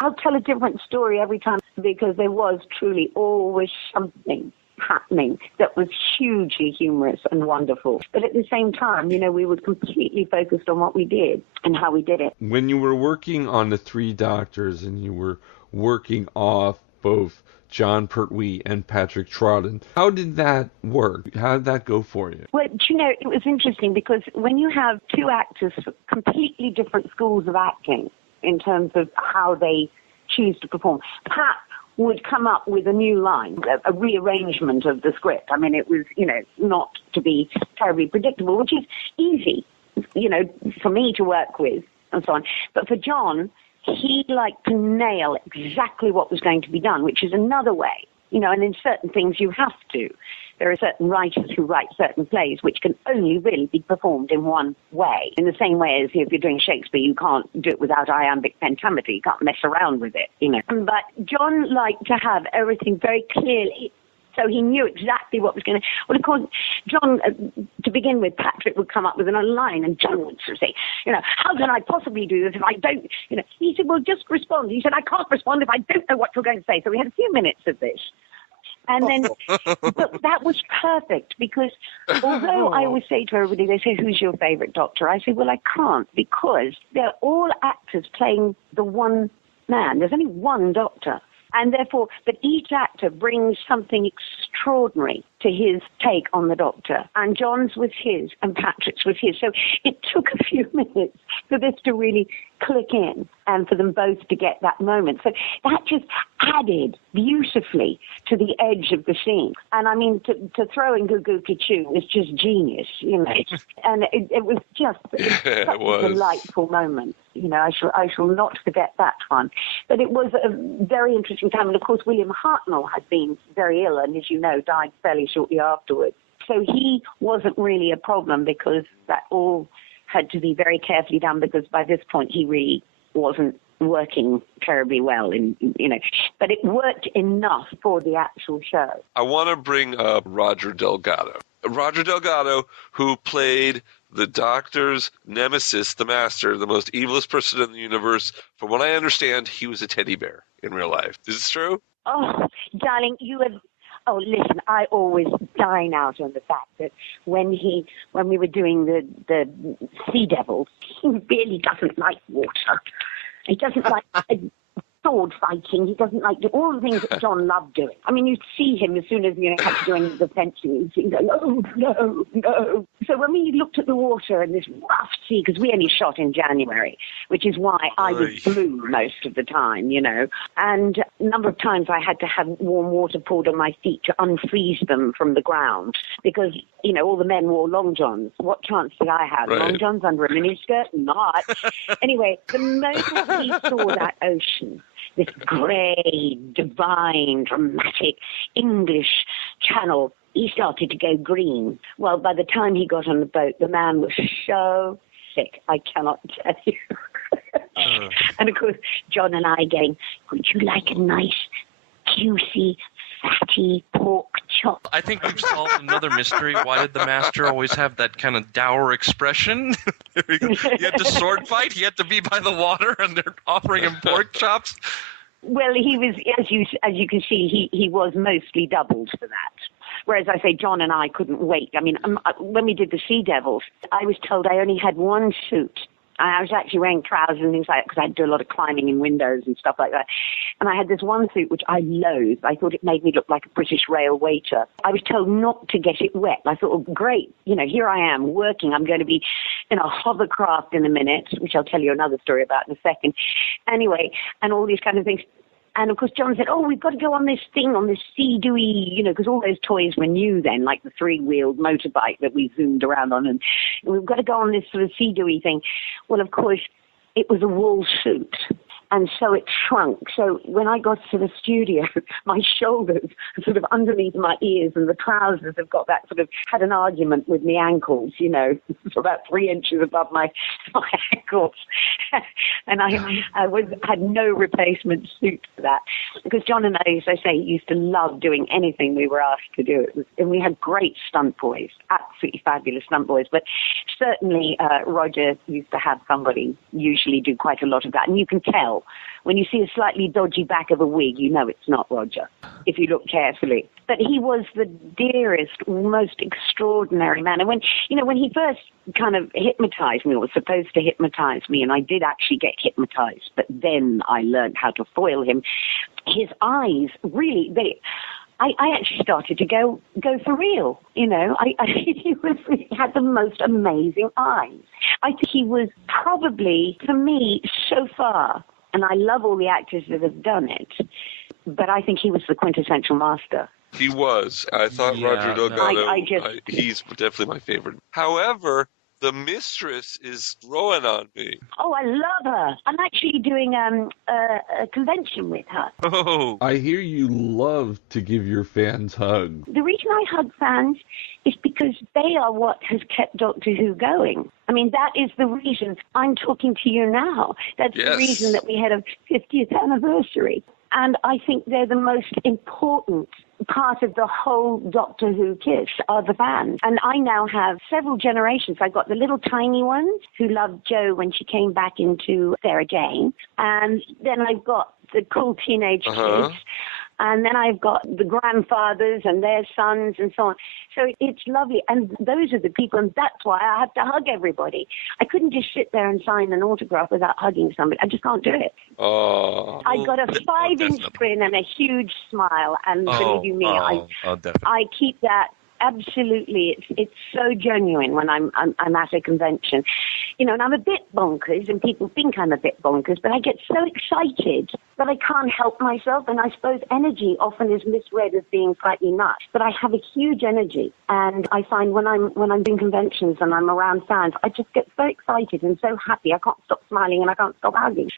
I'll tell a different story every time because there was truly always something happening that was hugely humorous and wonderful. But at the same time, we were completely focused on what we did and how we did it. When you were working on the 3 Doctors and you were working off both John Pertwee and Patrick Troughton, how did that work? How did that go for you? Well, it was interesting because when you have 2 actors for completely different schools of acting in terms of how they choose to perform, Pat would come up with a new line, a rearrangement of the script. I mean, it was, not to be terribly predictable, which is easy, for me to work with and so on. But for John, he liked to nail exactly what was going to be done, which is another way, and in certain things you have to. There are certain writers who write certain plays which can only really be performed in one way. In the same way as if you're doing Shakespeare, you can't do it without iambic pentameter. You can't mess around with it, But John liked to have everything very clearly. So he knew exactly what was going to... Well, of course, John, to begin with, Patrick would come up with another line, and John would sort of say, how can I possibly do this if I don't... He said, well, just respond. He said, I can't respond if I don't know what you're going to say. So we had a few minutes of this. And then, but that was perfect because although I always say to everybody, they say, who's your favorite Doctor? I say, well, I can't because they're all actors playing the one man. There's only one Doctor. And therefore, but each actor brings something extraordinary to his take on the Doctor. And John's was his, and Patrick's was his. So it took a few minutes for this to really click in and for them both to get that moment. So that just added beautifully to the edge of the scene. And I mean, to throw in Goo Goo Kichu was just genius, And it was just such a delightful moment. I shall not forget that one. But it was a very interesting time. And of course, William Hartnell had been very ill and, as you know, died fairly shortly afterwards. So he wasn't really a problem because that all had to be very carefully done because by this point he really wasn't working terribly well, but it worked enough for the actual show. I want to bring up Roger Delgado. Roger Delgado, who played the Doctor's nemesis, the Master, the most evilest person in the universe. From what I understand, he was a teddy bear in real life. Is this true? Oh, darling, you have... Oh, listen, I always dine out on the fact that when we were doing the Sea Devils, he really doesn't like water. He doesn't like sword fighting. He doesn't like all the things that John loved doing. I mean, you'd see him as soon as had to do any of the fencing. He'd go, no. So when we looked at the water and this rough sea, because we only shot in January, which is why I was blue most of the time, And a number of times I had to have warm water poured on my feet to unfreeze them from the ground because, all the men wore long johns. What chance did I have? Right. Long johns under a miniskirt? Not. Anyway, the moment he saw that ocean, this grey, divine, dramatic English channel, he started to go green. Well, by the time he got on the boat, the man was so sick, I cannot tell you. And, of course, John and I going, would you like a nice, juicy, fatty pork chop? I think we've solved another mystery. Why did the Master always have that kind of dour expression? There we go. He had to sword fight. He had to be by the water, and they're offering him pork chops. Well, he was, as you can see, he was mostly doubled for that. Whereas I say John and I couldn't wait. I mean, when we did the Sea Devils, I was told I only had one suit. I was actually wearing trousers and things like that because I do a lot of climbing in windows and stuff like that. And I had this one suit which I loathed. I thought it made me look like a British rail waiter. I was told not to get it wet. I thought, oh, great, here I am working. I'm going to be in a hovercraft in a minute, which I'll tell you another story about in a second. Anyway, and all these kind of things. And, of course, John said, we've got to go on this thing, on this sea-doo-y, because all those toys were new then, like the three-wheeled motorbike that we zoomed around on. And we've got to go on this sort of sea-doo-y thing. Well, of course, it was a wool suit. And so it shrunk. So when I got to the studio, my shoulders sort of underneath my ears and the trousers have got that sort of had an argument with my ankles, for about 3 inches above my ankles. And I had no replacement suit for that. Because John and I, as I say, used to love doing anything we were asked to do. And we had great stunt boys, absolutely fabulous stunt boys. But certainly Roger used to have somebody usually do quite a lot of that. And you can tell. When you see a slightly dodgy back of a wig, you know it's not Roger, if you look carefully. But he was the dearest, most extraordinary man. And when he first kind of hypnotized me, or was supposed to hypnotize me, and I did actually get hypnotized, but then I learned how to foil him, his eyes really, I actually started to go for real. He had the most amazing eyes. I think he was probably, for me, so far, and I love all the actors that have done it, but I think he was the quintessential master. He was. I thought Roger Delgado, he's definitely my favorite. However, the mistress is growing on me. Oh, I love her. I'm actually doing a convention with her. Oh. I hear you love to give your fans hugs. The reason I hug fans is because they are what has kept Doctor Who going. I mean, that is the reason I'm talking to you now. That's the reason that we had a 50th anniversary. And I think they're the most important part of the whole Doctor Who kiss are the fans. And I now have several generations. I've got the little tiny ones who loved Jo when she came back into Sarah Jane. And then I've got the cool teenage kids. And then I've got the grandfathers and their sons and so on. So it's lovely. And those are the people, and that's why I have to hug everybody. I couldn't just sit there and sign an autograph without hugging somebody. I just can't do it. I got a 5-inch grin and a huge smile. And believe you me, I keep that. Absolutely, it's so genuine when I'm at a convention, and I'm a bit bonkers, and people think I'm a bit bonkers, but I get so excited that I can't help myself, and I suppose energy often is misread as being slightly nuts, but I have a huge energy, and I find when I'm doing conventions and I'm around fans, I just get so excited and so happy, I can't stop smiling and I can't stop hugging.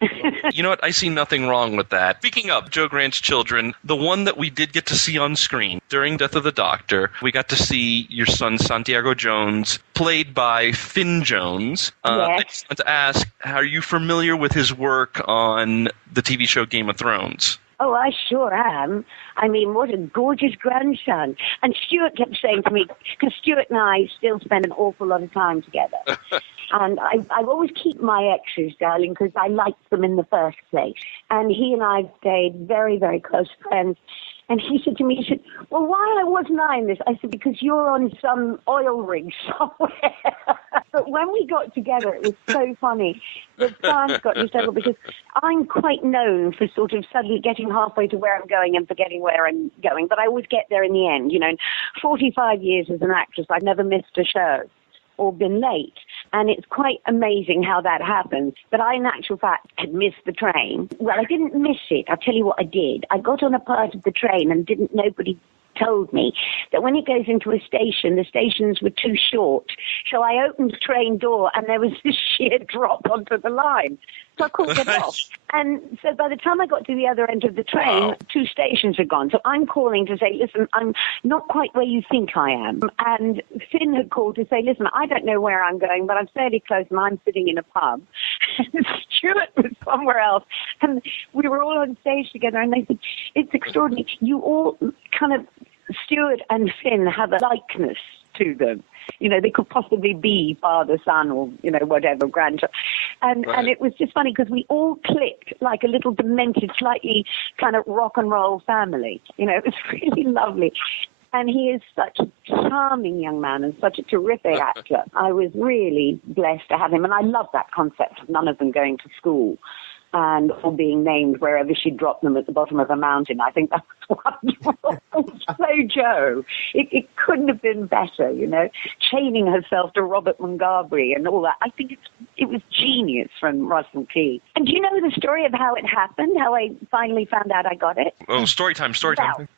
You know what? I see nothing wrong with that. Speaking of Jo Grant's children, the one that we did get to see on screen during Death of the Doctor, we got to see your son Santiago Jones, played by Finn Jones. I just want to ask, are you familiar with his work on the TV show Game of Thrones? Oh, I sure am. I mean, what a gorgeous grandson. And Stuart kept saying to me, because Stuart and I still spend an awful lot of time together. And I always keep my exes, darling, because I liked them in the first place. And he and I stayed very, very close friends. And he said to me, he said, well, why wasn't I in this? I said, because you're on some oil rig somewhere. But when we got together, it was so funny. The fans got hysterical because I'm quite known for sort of suddenly getting halfway to where I'm going and forgetting where I'm going. But I always get there in the end. In 45 years as an actress, I've never missed a show or been late. And it's quite amazing how that happens. But I, in actual fact, had missed the train. Well, I didn't miss it. I'll tell you what I did. I got on a part of the train and nobody told me that when it goes into a station, the stations were too short. So I opened the train door and there was this sheer drop onto the line. So I couldn't get off. And so by the time I got to the other end of the train, 2 stations had gone. So I'm calling to say, listen, I'm not quite where you think I am. And Finn had called to say, listen, I don't know where I'm going, but I'm fairly close and I'm sitting in a pub. And Stuart was somewhere else. And we were all on stage together and they said, it's extraordinary. You all kind of, Stuart and Finn have a likeness to them. They could possibly be father, son, or, whatever, grandchild. And it was just funny because we all clicked like a little demented, slightly kind of rock and roll family. It was really lovely. And he is such a charming young man and such a terrific actor. I was really blessed to have him. And I love that concept of none of them going to school and all being named wherever she dropped them at the bottom of a mountain. I think that was wonderful. So Jo, it couldn't have been better, chaining herself to Robert Montgomery and all that. I think it's It was genius from Russell T. And do you know the story of how it happened, how I finally found out I got it? Oh, story time. Well,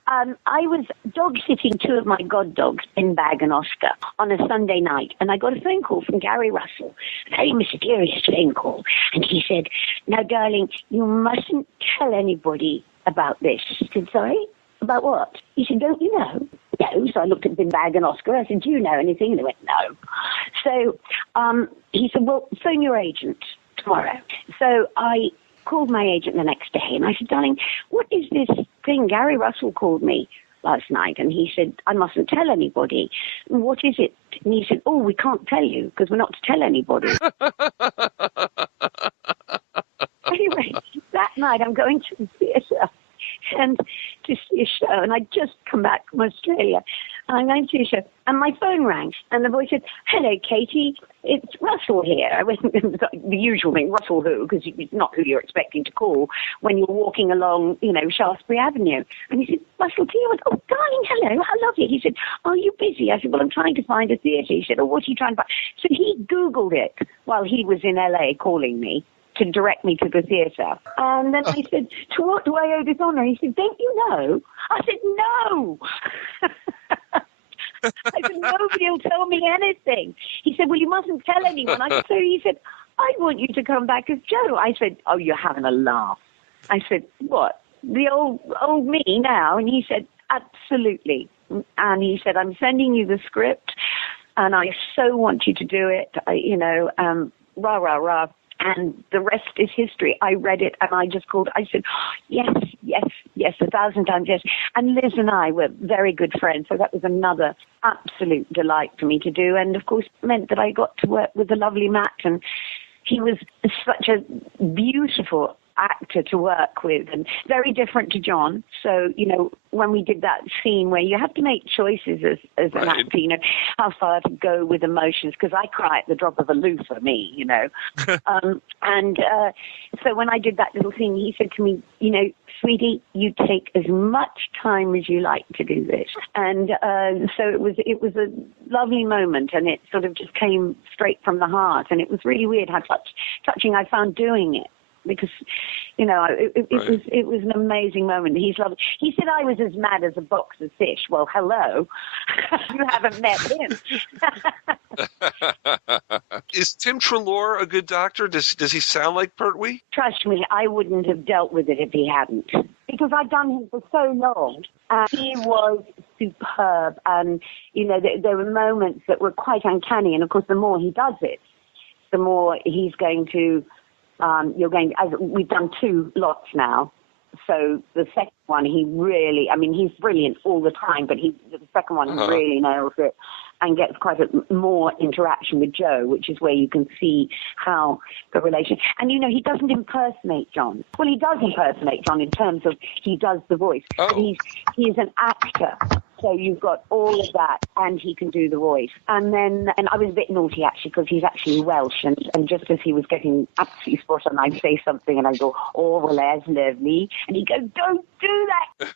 I was dog-sitting two of my god dogs, Binbag and Oscar, on a Sunday night, and I got a phone call from Gary Russell, a very mysterious phone call, and he said, "Now, darling, you mustn't tell anybody about this." I said, "Sorry? About what?" He said, "Don't you know?" No. So I looked at Binbag and Oscar. I said, "Do you know anything?" And they went, "No." So he said, "Well, phone your agent tomorrow." So I called my agent the next day, and I said, "Darling, what is this thing? Gary Russell called me last night, and he said, I mustn't tell anybody. What is it?" And he said, "Oh, we can't tell you because we're not to tell anybody." Anyway, that night I'm going to the theatre and to see a show, and I'd just come back from Australia, and I'm going to see a show, and my phone rang, and the voice said, "Hello, Katy, it's Russell here." I wasn't the usual thing, Russell who, because it's not who you're expecting to call when you're walking along, Shaftesbury Avenue. And he said, "Russell T." I went, "Oh, darling, hello, how lovely." He said, "Are you busy?" I said, "Well, I'm trying to find a theatre." He said, "Oh, what are you trying to find?" So he Googled it while he was in LA calling me to direct me to the theatre. And then I said, "To what do I owe this honour?" He said, "Don't you know?" I said, "No." I said, "Nobody will tell me anything." He said, "Well, you mustn't tell anyone." So he said, "I want you to come back as Joe." I said, "Oh, you're having a laugh." I said, "What? The old me now?" And he said, "Absolutely." And he said, "I'm sending you the script, and I so want you to do it. Rah, rah, rah. And the rest is history." I read it, and I just called. I said, "Yes, yes, yes, 1,000 times yes." And Liz and I were very good friends, so that was another absolute delight for me to do. And, of course, it meant that I got to work with the lovely Matt, and he was such a beautiful actor to work with and very different to John. So, when we did that scene where you have to make choices as an actor, how far to go with emotions, because I cry at the drop of a loofah, me, so when I did that little scene, he said to me, "Sweetie, you take as much time as you like to do this." And so it was a lovely moment, and it sort of just came straight from the heart, and it was really weird how touching I found doing it. Because, it was an amazing moment. He's lovely. He said I was as mad as a box of fish. Well, hello. You haven't met him. Is Tim Treloar a good doctor? Does he sound like Pertwee? Trust me, I wouldn't have dealt with it if he hadn't. Because I've done him for so long. He was superb. And, there were moments that were quite uncanny. And, of course, the more he does it, the more he's going to... we've done 2 lots now. So the second one, he's brilliant all the time, but the second one he really nails it and gets quite more interaction with Joe, which is where you can see how the relation. And, he doesn't impersonate John. Well, he does impersonate John in terms of he does the voice. But he's an actor. So you've got all of that, and he can do the voice. And I was a bit naughty, actually, because he's actually Welsh, and just as he was getting absolutely spot on, I'd say something, and I'd go, "Oh, well, that's lovely." And he'd go, "Don't do that."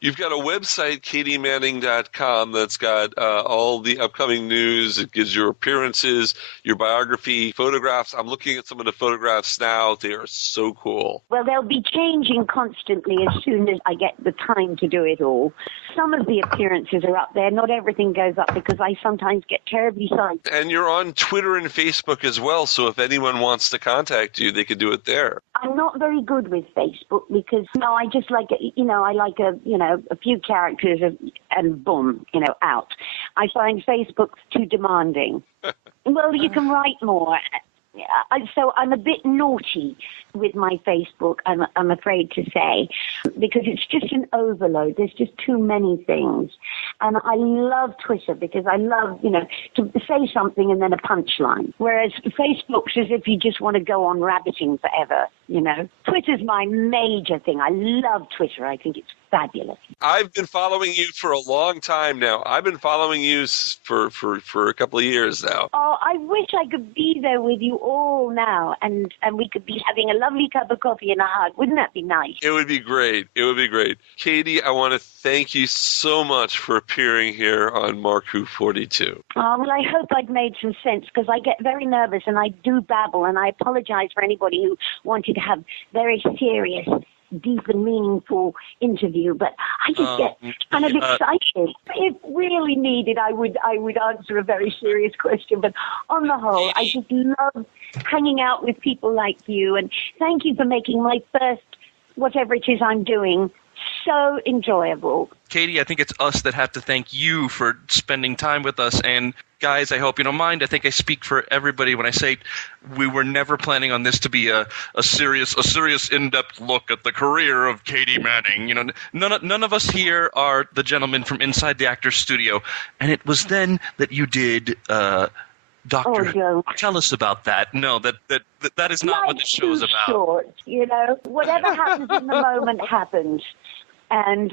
You've got a website, katymanning.com, that's got all the upcoming news. It gives your appearances, your biography, photographs. I'm looking at some of the photographs now. They are so cool. Well, they'll be changing constantly as soon as I get the time to do it all. Some of the appearances are up there. Not everything goes up because I sometimes get terribly sick. And you're on Twitter and Facebook as well, so if anyone wants to contact you, they can do it there. I'm not very good with Facebook because, I just like, I like a few characters and boom, out. I find Facebook's too demanding. Well, you can write more. So I'm a bit naughty with my Facebook, I'm afraid to say, because it's just an overload. There's just too many things. And I love Twitter because I love, to say something and then a punchline. Whereas Facebook's as if you just want to go on rabbiting forever, Twitter's my major thing. I love Twitter. I think it's fabulous. I've been following you for a long time now. I've been following you for a couple of years now. Oh, I wish I could be there with you all now, and we could be having a lovely cup of coffee and a hug. Wouldn't that be nice? It would be great. It would be great. Katy, I want to thank you so much for appearing here on Mark Who 42. Oh, well, I hope I'd made some sense, because I get very nervous and I do babble, and I apologize for anybody who wanted to have very serious, deep and meaningful interview, but I just get kind of excited. If really needed, I would answer a very serious question, but on the whole, I just love hanging out with people like you, and thank you for making my first, whatever it is I'm doing, so enjoyable. Katy, I think it's us that have to thank you for spending time with us. And guys, I hope you don't mind. I think I speak for everybody when I say we were never planning on this to be a serious in-depth look at the career of Katy Manning. You know, none of us here are the gentlemen from inside the actor's studio. And it was then that you did Doctor. Oh, tell us about that. No, that is not what this show is about. Short, you know, whatever happens in the moment happens. And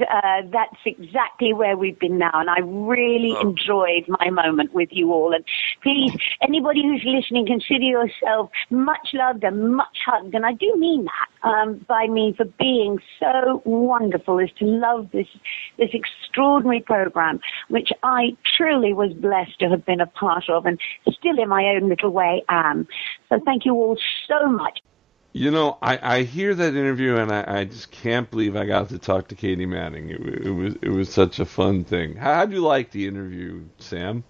that's exactly where we've been now. And I really enjoyed my moment with you all. And please, anybody who's listening, consider yourself much loved and much hugged. And I do mean that by me for being so wonderful as to love this extraordinary program, which I truly was blessed to have been a part of, and still in my own little way am. So thank you all so much. You know, I hear that interview, and I just can't believe I got to talk to Katy Manning. It was such a fun thing. How'd you like the interview, Sam?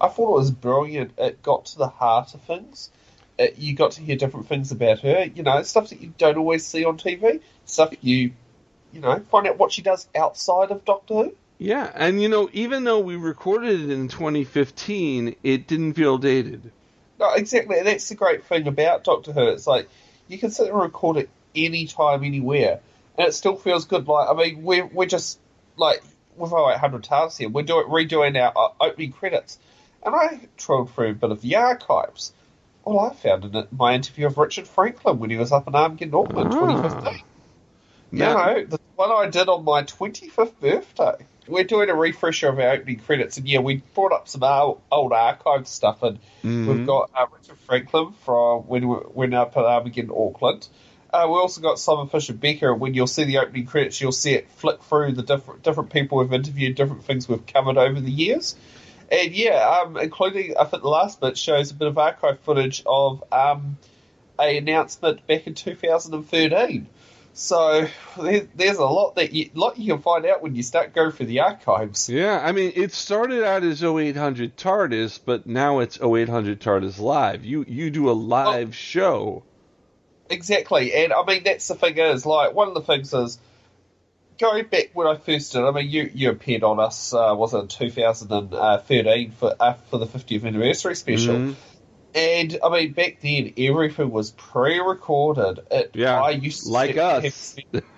I thought it was brilliant. It got to the heart of things. You got to hear different things about her. You know, stuff that you don't always see on TV. Stuff you find out what she does outside of Doctor Who. Yeah, and you know, even though we recorded it in 2015, it didn't feel dated. No, exactly. And that's the great thing about Doctor Who. It's like you can sit and record it anytime, anywhere, and it still feels good. Like, I mean, we're just like with our 800 TARDIS here, we're redoing our opening credits, and I trawled through a bit of the archives. All I found in it, my interview of Richard Franklin when he was up in Armageddon, Auckland, 2015. You know, the one I did on my 25th birthday. We're doing a refresher of our opening credits, and yeah, we brought up some old archive stuff, and we've got Richard Franklin from when we're up at Armageddon, Auckland. We also got Simon Fisher Becker, and when you'll see the opening credits, you'll see it flick through the different people we've interviewed, different things we've covered over the years. And yeah, including, I think the last bit shows a bit of archive footage of an announcement back in 2013. So there's a lot that you can find out when you start going through the archives. Yeah, I mean, it started out as 0800 TARDIS, but now it's 0800 TARDIS Live. You do a live show. Exactly, and I mean, that's the thing is, like, one of the things is, going back when I first did, I mean, you appeared on us, was it in 2013 for the 50th anniversary special. Mm-hmm. And, I mean, back then, everything was pre-recorded. I used to like us.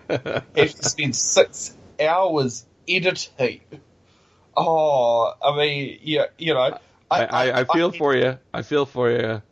have to spend 6 hours editing. Oh, I mean, yeah, you know. I feel for you. I feel for you.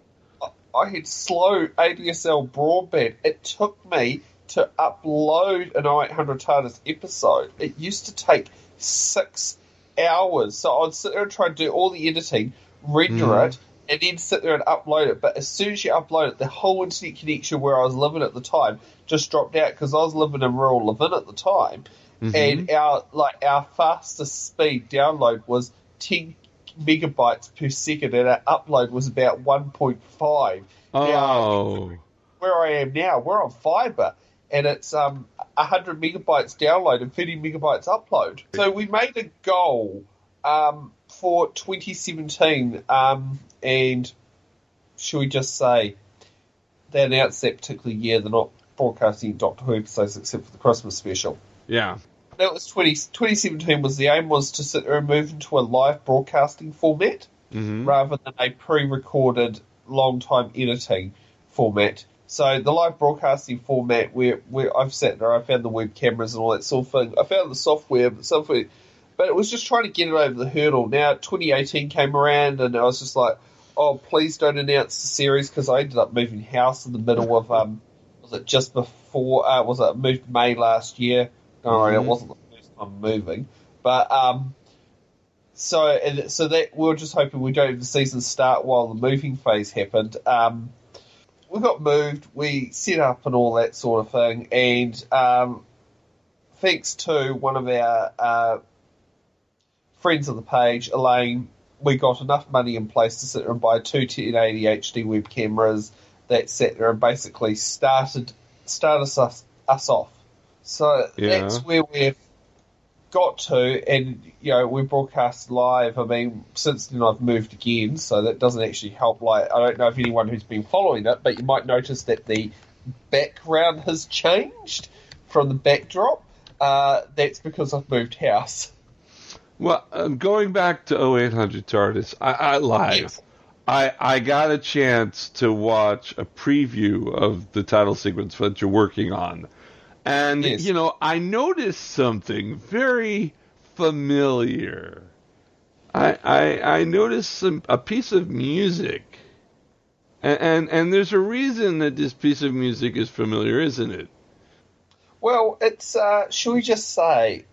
I had slow ADSL broadband. It took me to upload an 800 TARDIS episode. It used to take 6 hours. So I'd sit there and try to do all the editing, render it, and then sit there and upload it. But as soon as you upload it, the whole internet connection where I was living at the time just dropped out, because I was living in rural Levin at the time, and our fastest speed download was 10 megabytes per second, and our upload was about 1.5. Oh. Now, where I am now, we're on fibre, and it's 100 megabytes download and 30 megabytes upload. So we made a goal for 2017, and should we just say they announced that particular year they're not broadcasting Doctor Who episodes except for the Christmas special. Yeah. That was 2017 was the aim was to sit there and move into a live broadcasting format rather than a pre-recorded long time editing format. So the live broadcasting format where I've sat there, I found the web cameras and all that sort of thing. I found the software, but it was just trying to get it over the hurdle. Now 2018 came around, and I was just like, oh, please don't announce the series, because I ended up moving house in the middle of was it just before moved May last year. No, it wasn't the first time moving, but so that we were just hoping we don't have the season start while the moving phase happened. we got moved, we set up and all that sort of thing, and thanks to one of our friends of the page, Elaine, we got enough money in place to sit there and buy 2 1080 HD web cameras that sat there and basically started us off. So that's where we've got to, and we broadcast live. I mean, since then I've moved again, so that doesn't actually help. Like, I don't know if anyone who's been following it, but you might notice that the background has changed from the backdrop. That's because I've moved house. Well, going back to 0800 TARDIS, I live. Yes. I got a chance to watch a preview of the title sequence that you're working on. And, yes. I noticed something very familiar. I noticed a piece of music. And there's a reason that this piece of music is familiar, isn't it? Well, it's, shall we just say,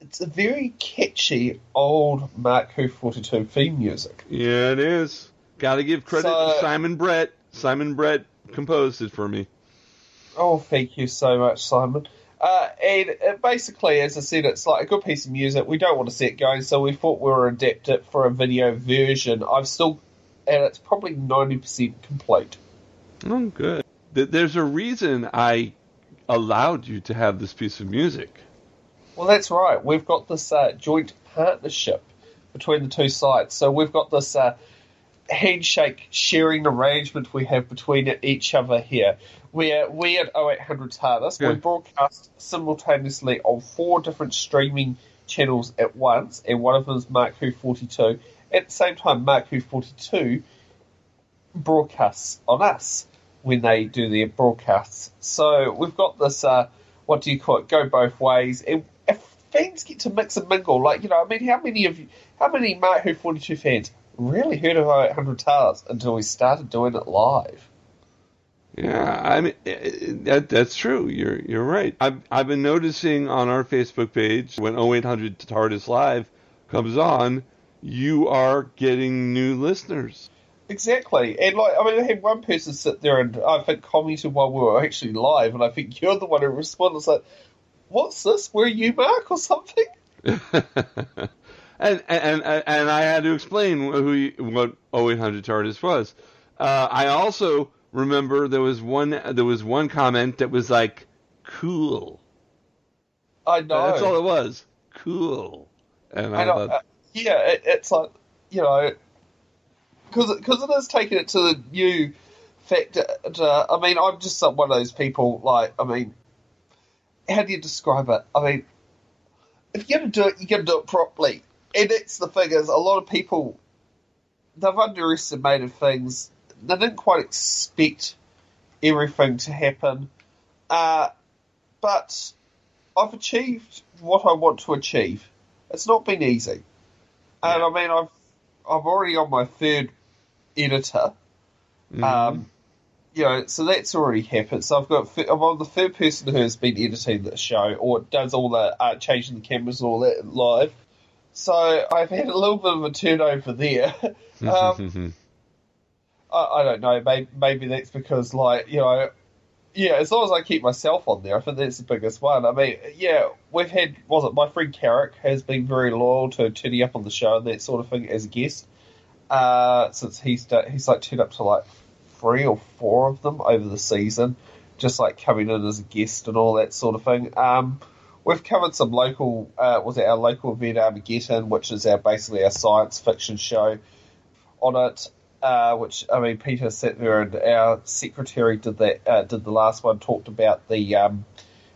it's a very catchy old Mark Who 42 theme music. Yeah, it is. Got to give credit to Simon Brett. Simon Brett composed it for me. Oh, thank you so much, Simon. And basically, as I said, it's like a good piece of music. We don't want to see it going, so we thought we were adapt it for a video version. And it's probably 90% complete. Oh, good. There's a reason I allowed you to have this piece of music. Well, that's right. We've got this joint partnership between the two sites. So we've got this handshake sharing arrangement we have between each other here. We at 0800 TARDIS, we broadcast simultaneously on 4 different streaming channels at once, and one of them is Mark Who 42. At the same time, Mark Who 42 broadcasts on us when they do their broadcasts. So we've got this, what do you call it, go both ways, and if fans get to mix and mingle, like, how many Mark Who 42 fans really heard of 0800 TARDIS until we started doing it live? Yeah, I mean, that's true. You're right. I've been noticing on our Facebook page, when 0800 TARDIS Live comes on, you are getting new listeners. Exactly. And, I had one person sit there and, I think, commented while we were actually live, and I think you're the one who responded. It's like, what's this? Were you Mark or something? and I had to explain what 0800 TARDIS was. I also remember there was one comment that was like, cool. I know. That's all it was. Cool. And I thought, it's like, because it is taking it to the new factor. I'm just one of those people, how do you describe it? If you're going to do it, you're going to do it properly. And that's the thing is, a lot of people, they've underestimated things. They didn't quite expect everything to happen. But I've achieved what I want to achieve. It's not been easy. And I'm already on my 3rd editor. Mm-hmm. So that's already happened. So I'm on the 3rd person who has been editing the show, or does all the changing the cameras and all that live. So I've had a little bit of a turnover there. I don't know. Maybe that's because, as long as I keep myself on there, I think that's the biggest one. We've had, my friend Carrick has been very loyal to turning up on the show and that sort of thing as a guest. Since he's turned up to 3 or 4 of them over the season, just coming in as a guest and all that sort of thing. We've covered some local, our local event Armageddon, which is basically our science fiction show on it. Which Peter sat there and our secretary did that. Did the last one, talked about the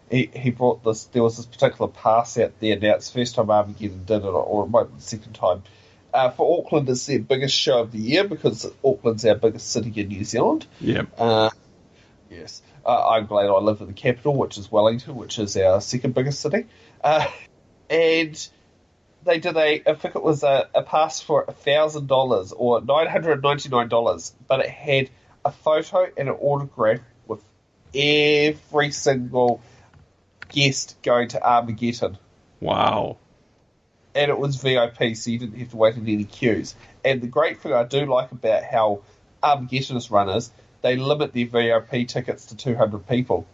he brought this. There was this particular pass out there. Now it's the first time Armageddon did it, or it might be the second time. For Auckland, it's their biggest show of the year because Auckland's our biggest city in New Zealand. Yep. Yes. I'm glad I live in the capital, which is Wellington, which is our second biggest city. And they did I think it was a pass for $1,000 or $999, but it had a photo and an autograph with every single guest going to Armageddon. Wow. And it was VIP, so you didn't have to wait in any queues. And the great thing I do like about how Armageddon is run is they limit their VIP tickets to 200 people.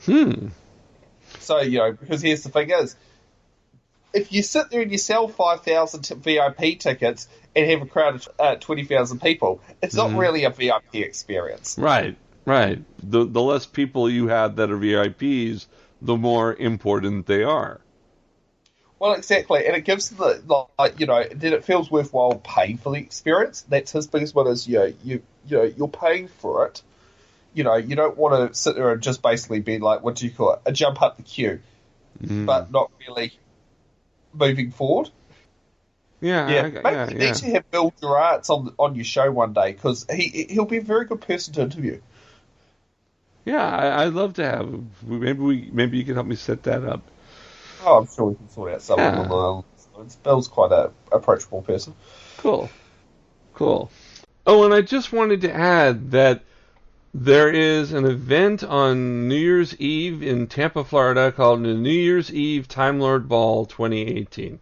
So, because here's the thing is, if you sit there and you sell 5,000 VIP tickets and have a crowd of 20,000 people, it's not really a VIP experience. Right. The less people you have that are VIPs, the more important they are. Well, exactly, and it gives them then it feels worthwhile paying for the experience. That's his biggest one is, you're paying for it. You don't want to sit there and just basically be like, what do you call it, a jump up the queue, but not really moving forward. Maybe you need to have Bill Durant's on your show one day, because he'll be a very good person to interview. Yeah, I'd love to have him. Maybe you can help me set that up. Oh, I'm sure we can sort out something on the Bill's quite an approachable person. Cool. Oh, and I just wanted to add that there is an event on New Year's Eve in Tampa, Florida called the New Year's Eve Time Lord Ball 2018.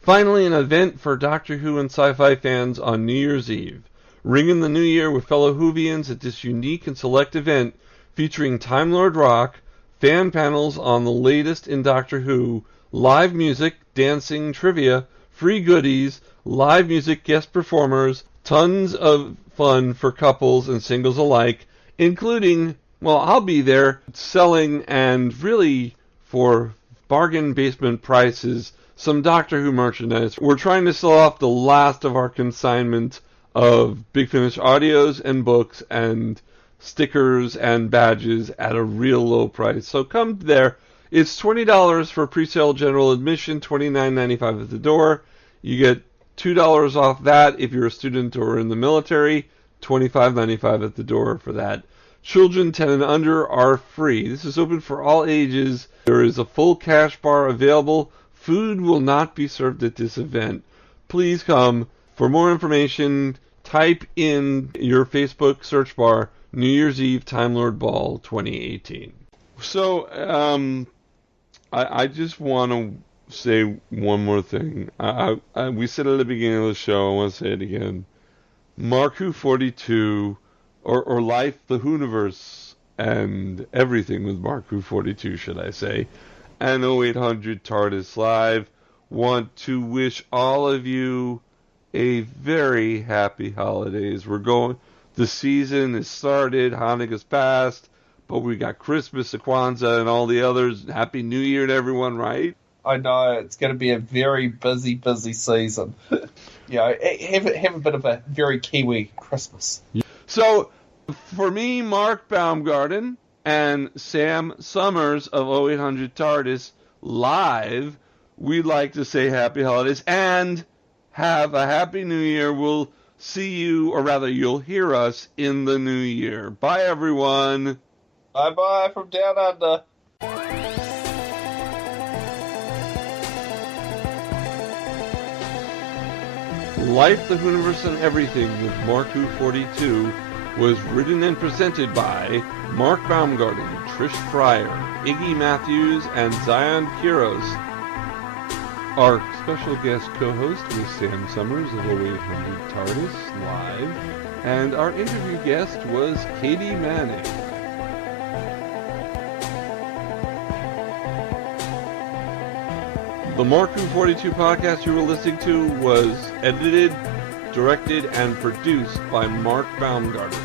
Finally, an event for Doctor Who and sci-fi fans on New Year's Eve. Ringing the new year with fellow Whovians at this unique and select event featuring Time Lord rock, fan panels on the latest in Doctor Who, live music, dancing, trivia, free goodies, live music guest performers, tons of fun for couples and singles alike, including, I'll be there selling and really for bargain basement prices some Doctor Who merchandise. We're trying to sell off the last of our consignment of Big Finish audios and books and stickers and badges at a real low price. So come there. It's $20 for pre-sale general admission, $29.95 at the door. You get $2 off that if you're a student or in the military, $25.95 at the door for that. Children 10 and under are free. This is open for all ages. There is a full cash bar available. Food will not be served at this event. Please come. For more information, type in your Facebook search bar, New Year's Eve Time Lord Ball 2018. So, I just want to say one more thing. We said at the beginning of the show, I want to say it again. Mark Who 42, or Life, the WHOniverse, and everything with Mark Who 42, should I say, and 0800 TARDIS Live want to wish all of you a very happy holidays. The season is started, Hanukkah's passed, but we got Christmas, Kwanzaa, and all the others. Happy New Year to everyone, right? I know, it's going to be a very busy season. Have a bit of a very Kiwi Christmas. So, for me, Mark Baumgarten, and Sam Summers of 0800 TARDIS Live, we'd like to say happy holidays and have a happy new year. We'll see you, or rather you'll hear us in the new year. Bye, everyone. Bye-bye from down under. Life, the WHOniverse, and Everything with Mark Who 42 was written and presented by Mark Baumgarten, Trish Fryer, Iggy Matthews, and Zion Kiros. Our special guest co-host was Sam Summers of 0800 TARDIS Live, and our interview guest was Katy Manning. The Mark Who 42 podcast you were listening to was edited, directed, and produced by Mark Baumgarten.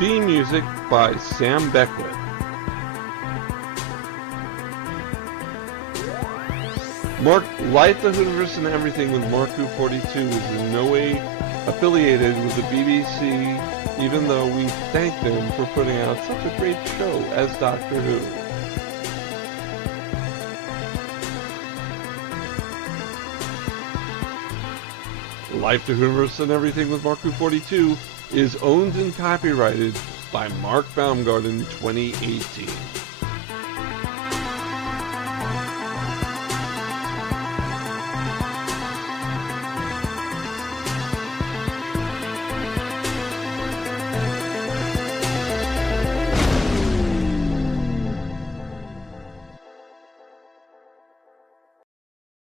Theme music by Sam Beckwith. Life, the WHOniverse, and Everything with Mark Who 42 is in no way affiliated with the BBC, even though we thank them for putting out such a great show as Doctor Who. Life, the WHOniverse, and Everything with Mark Who 42 is owned and copyrighted by Mark Baumgarten 2018.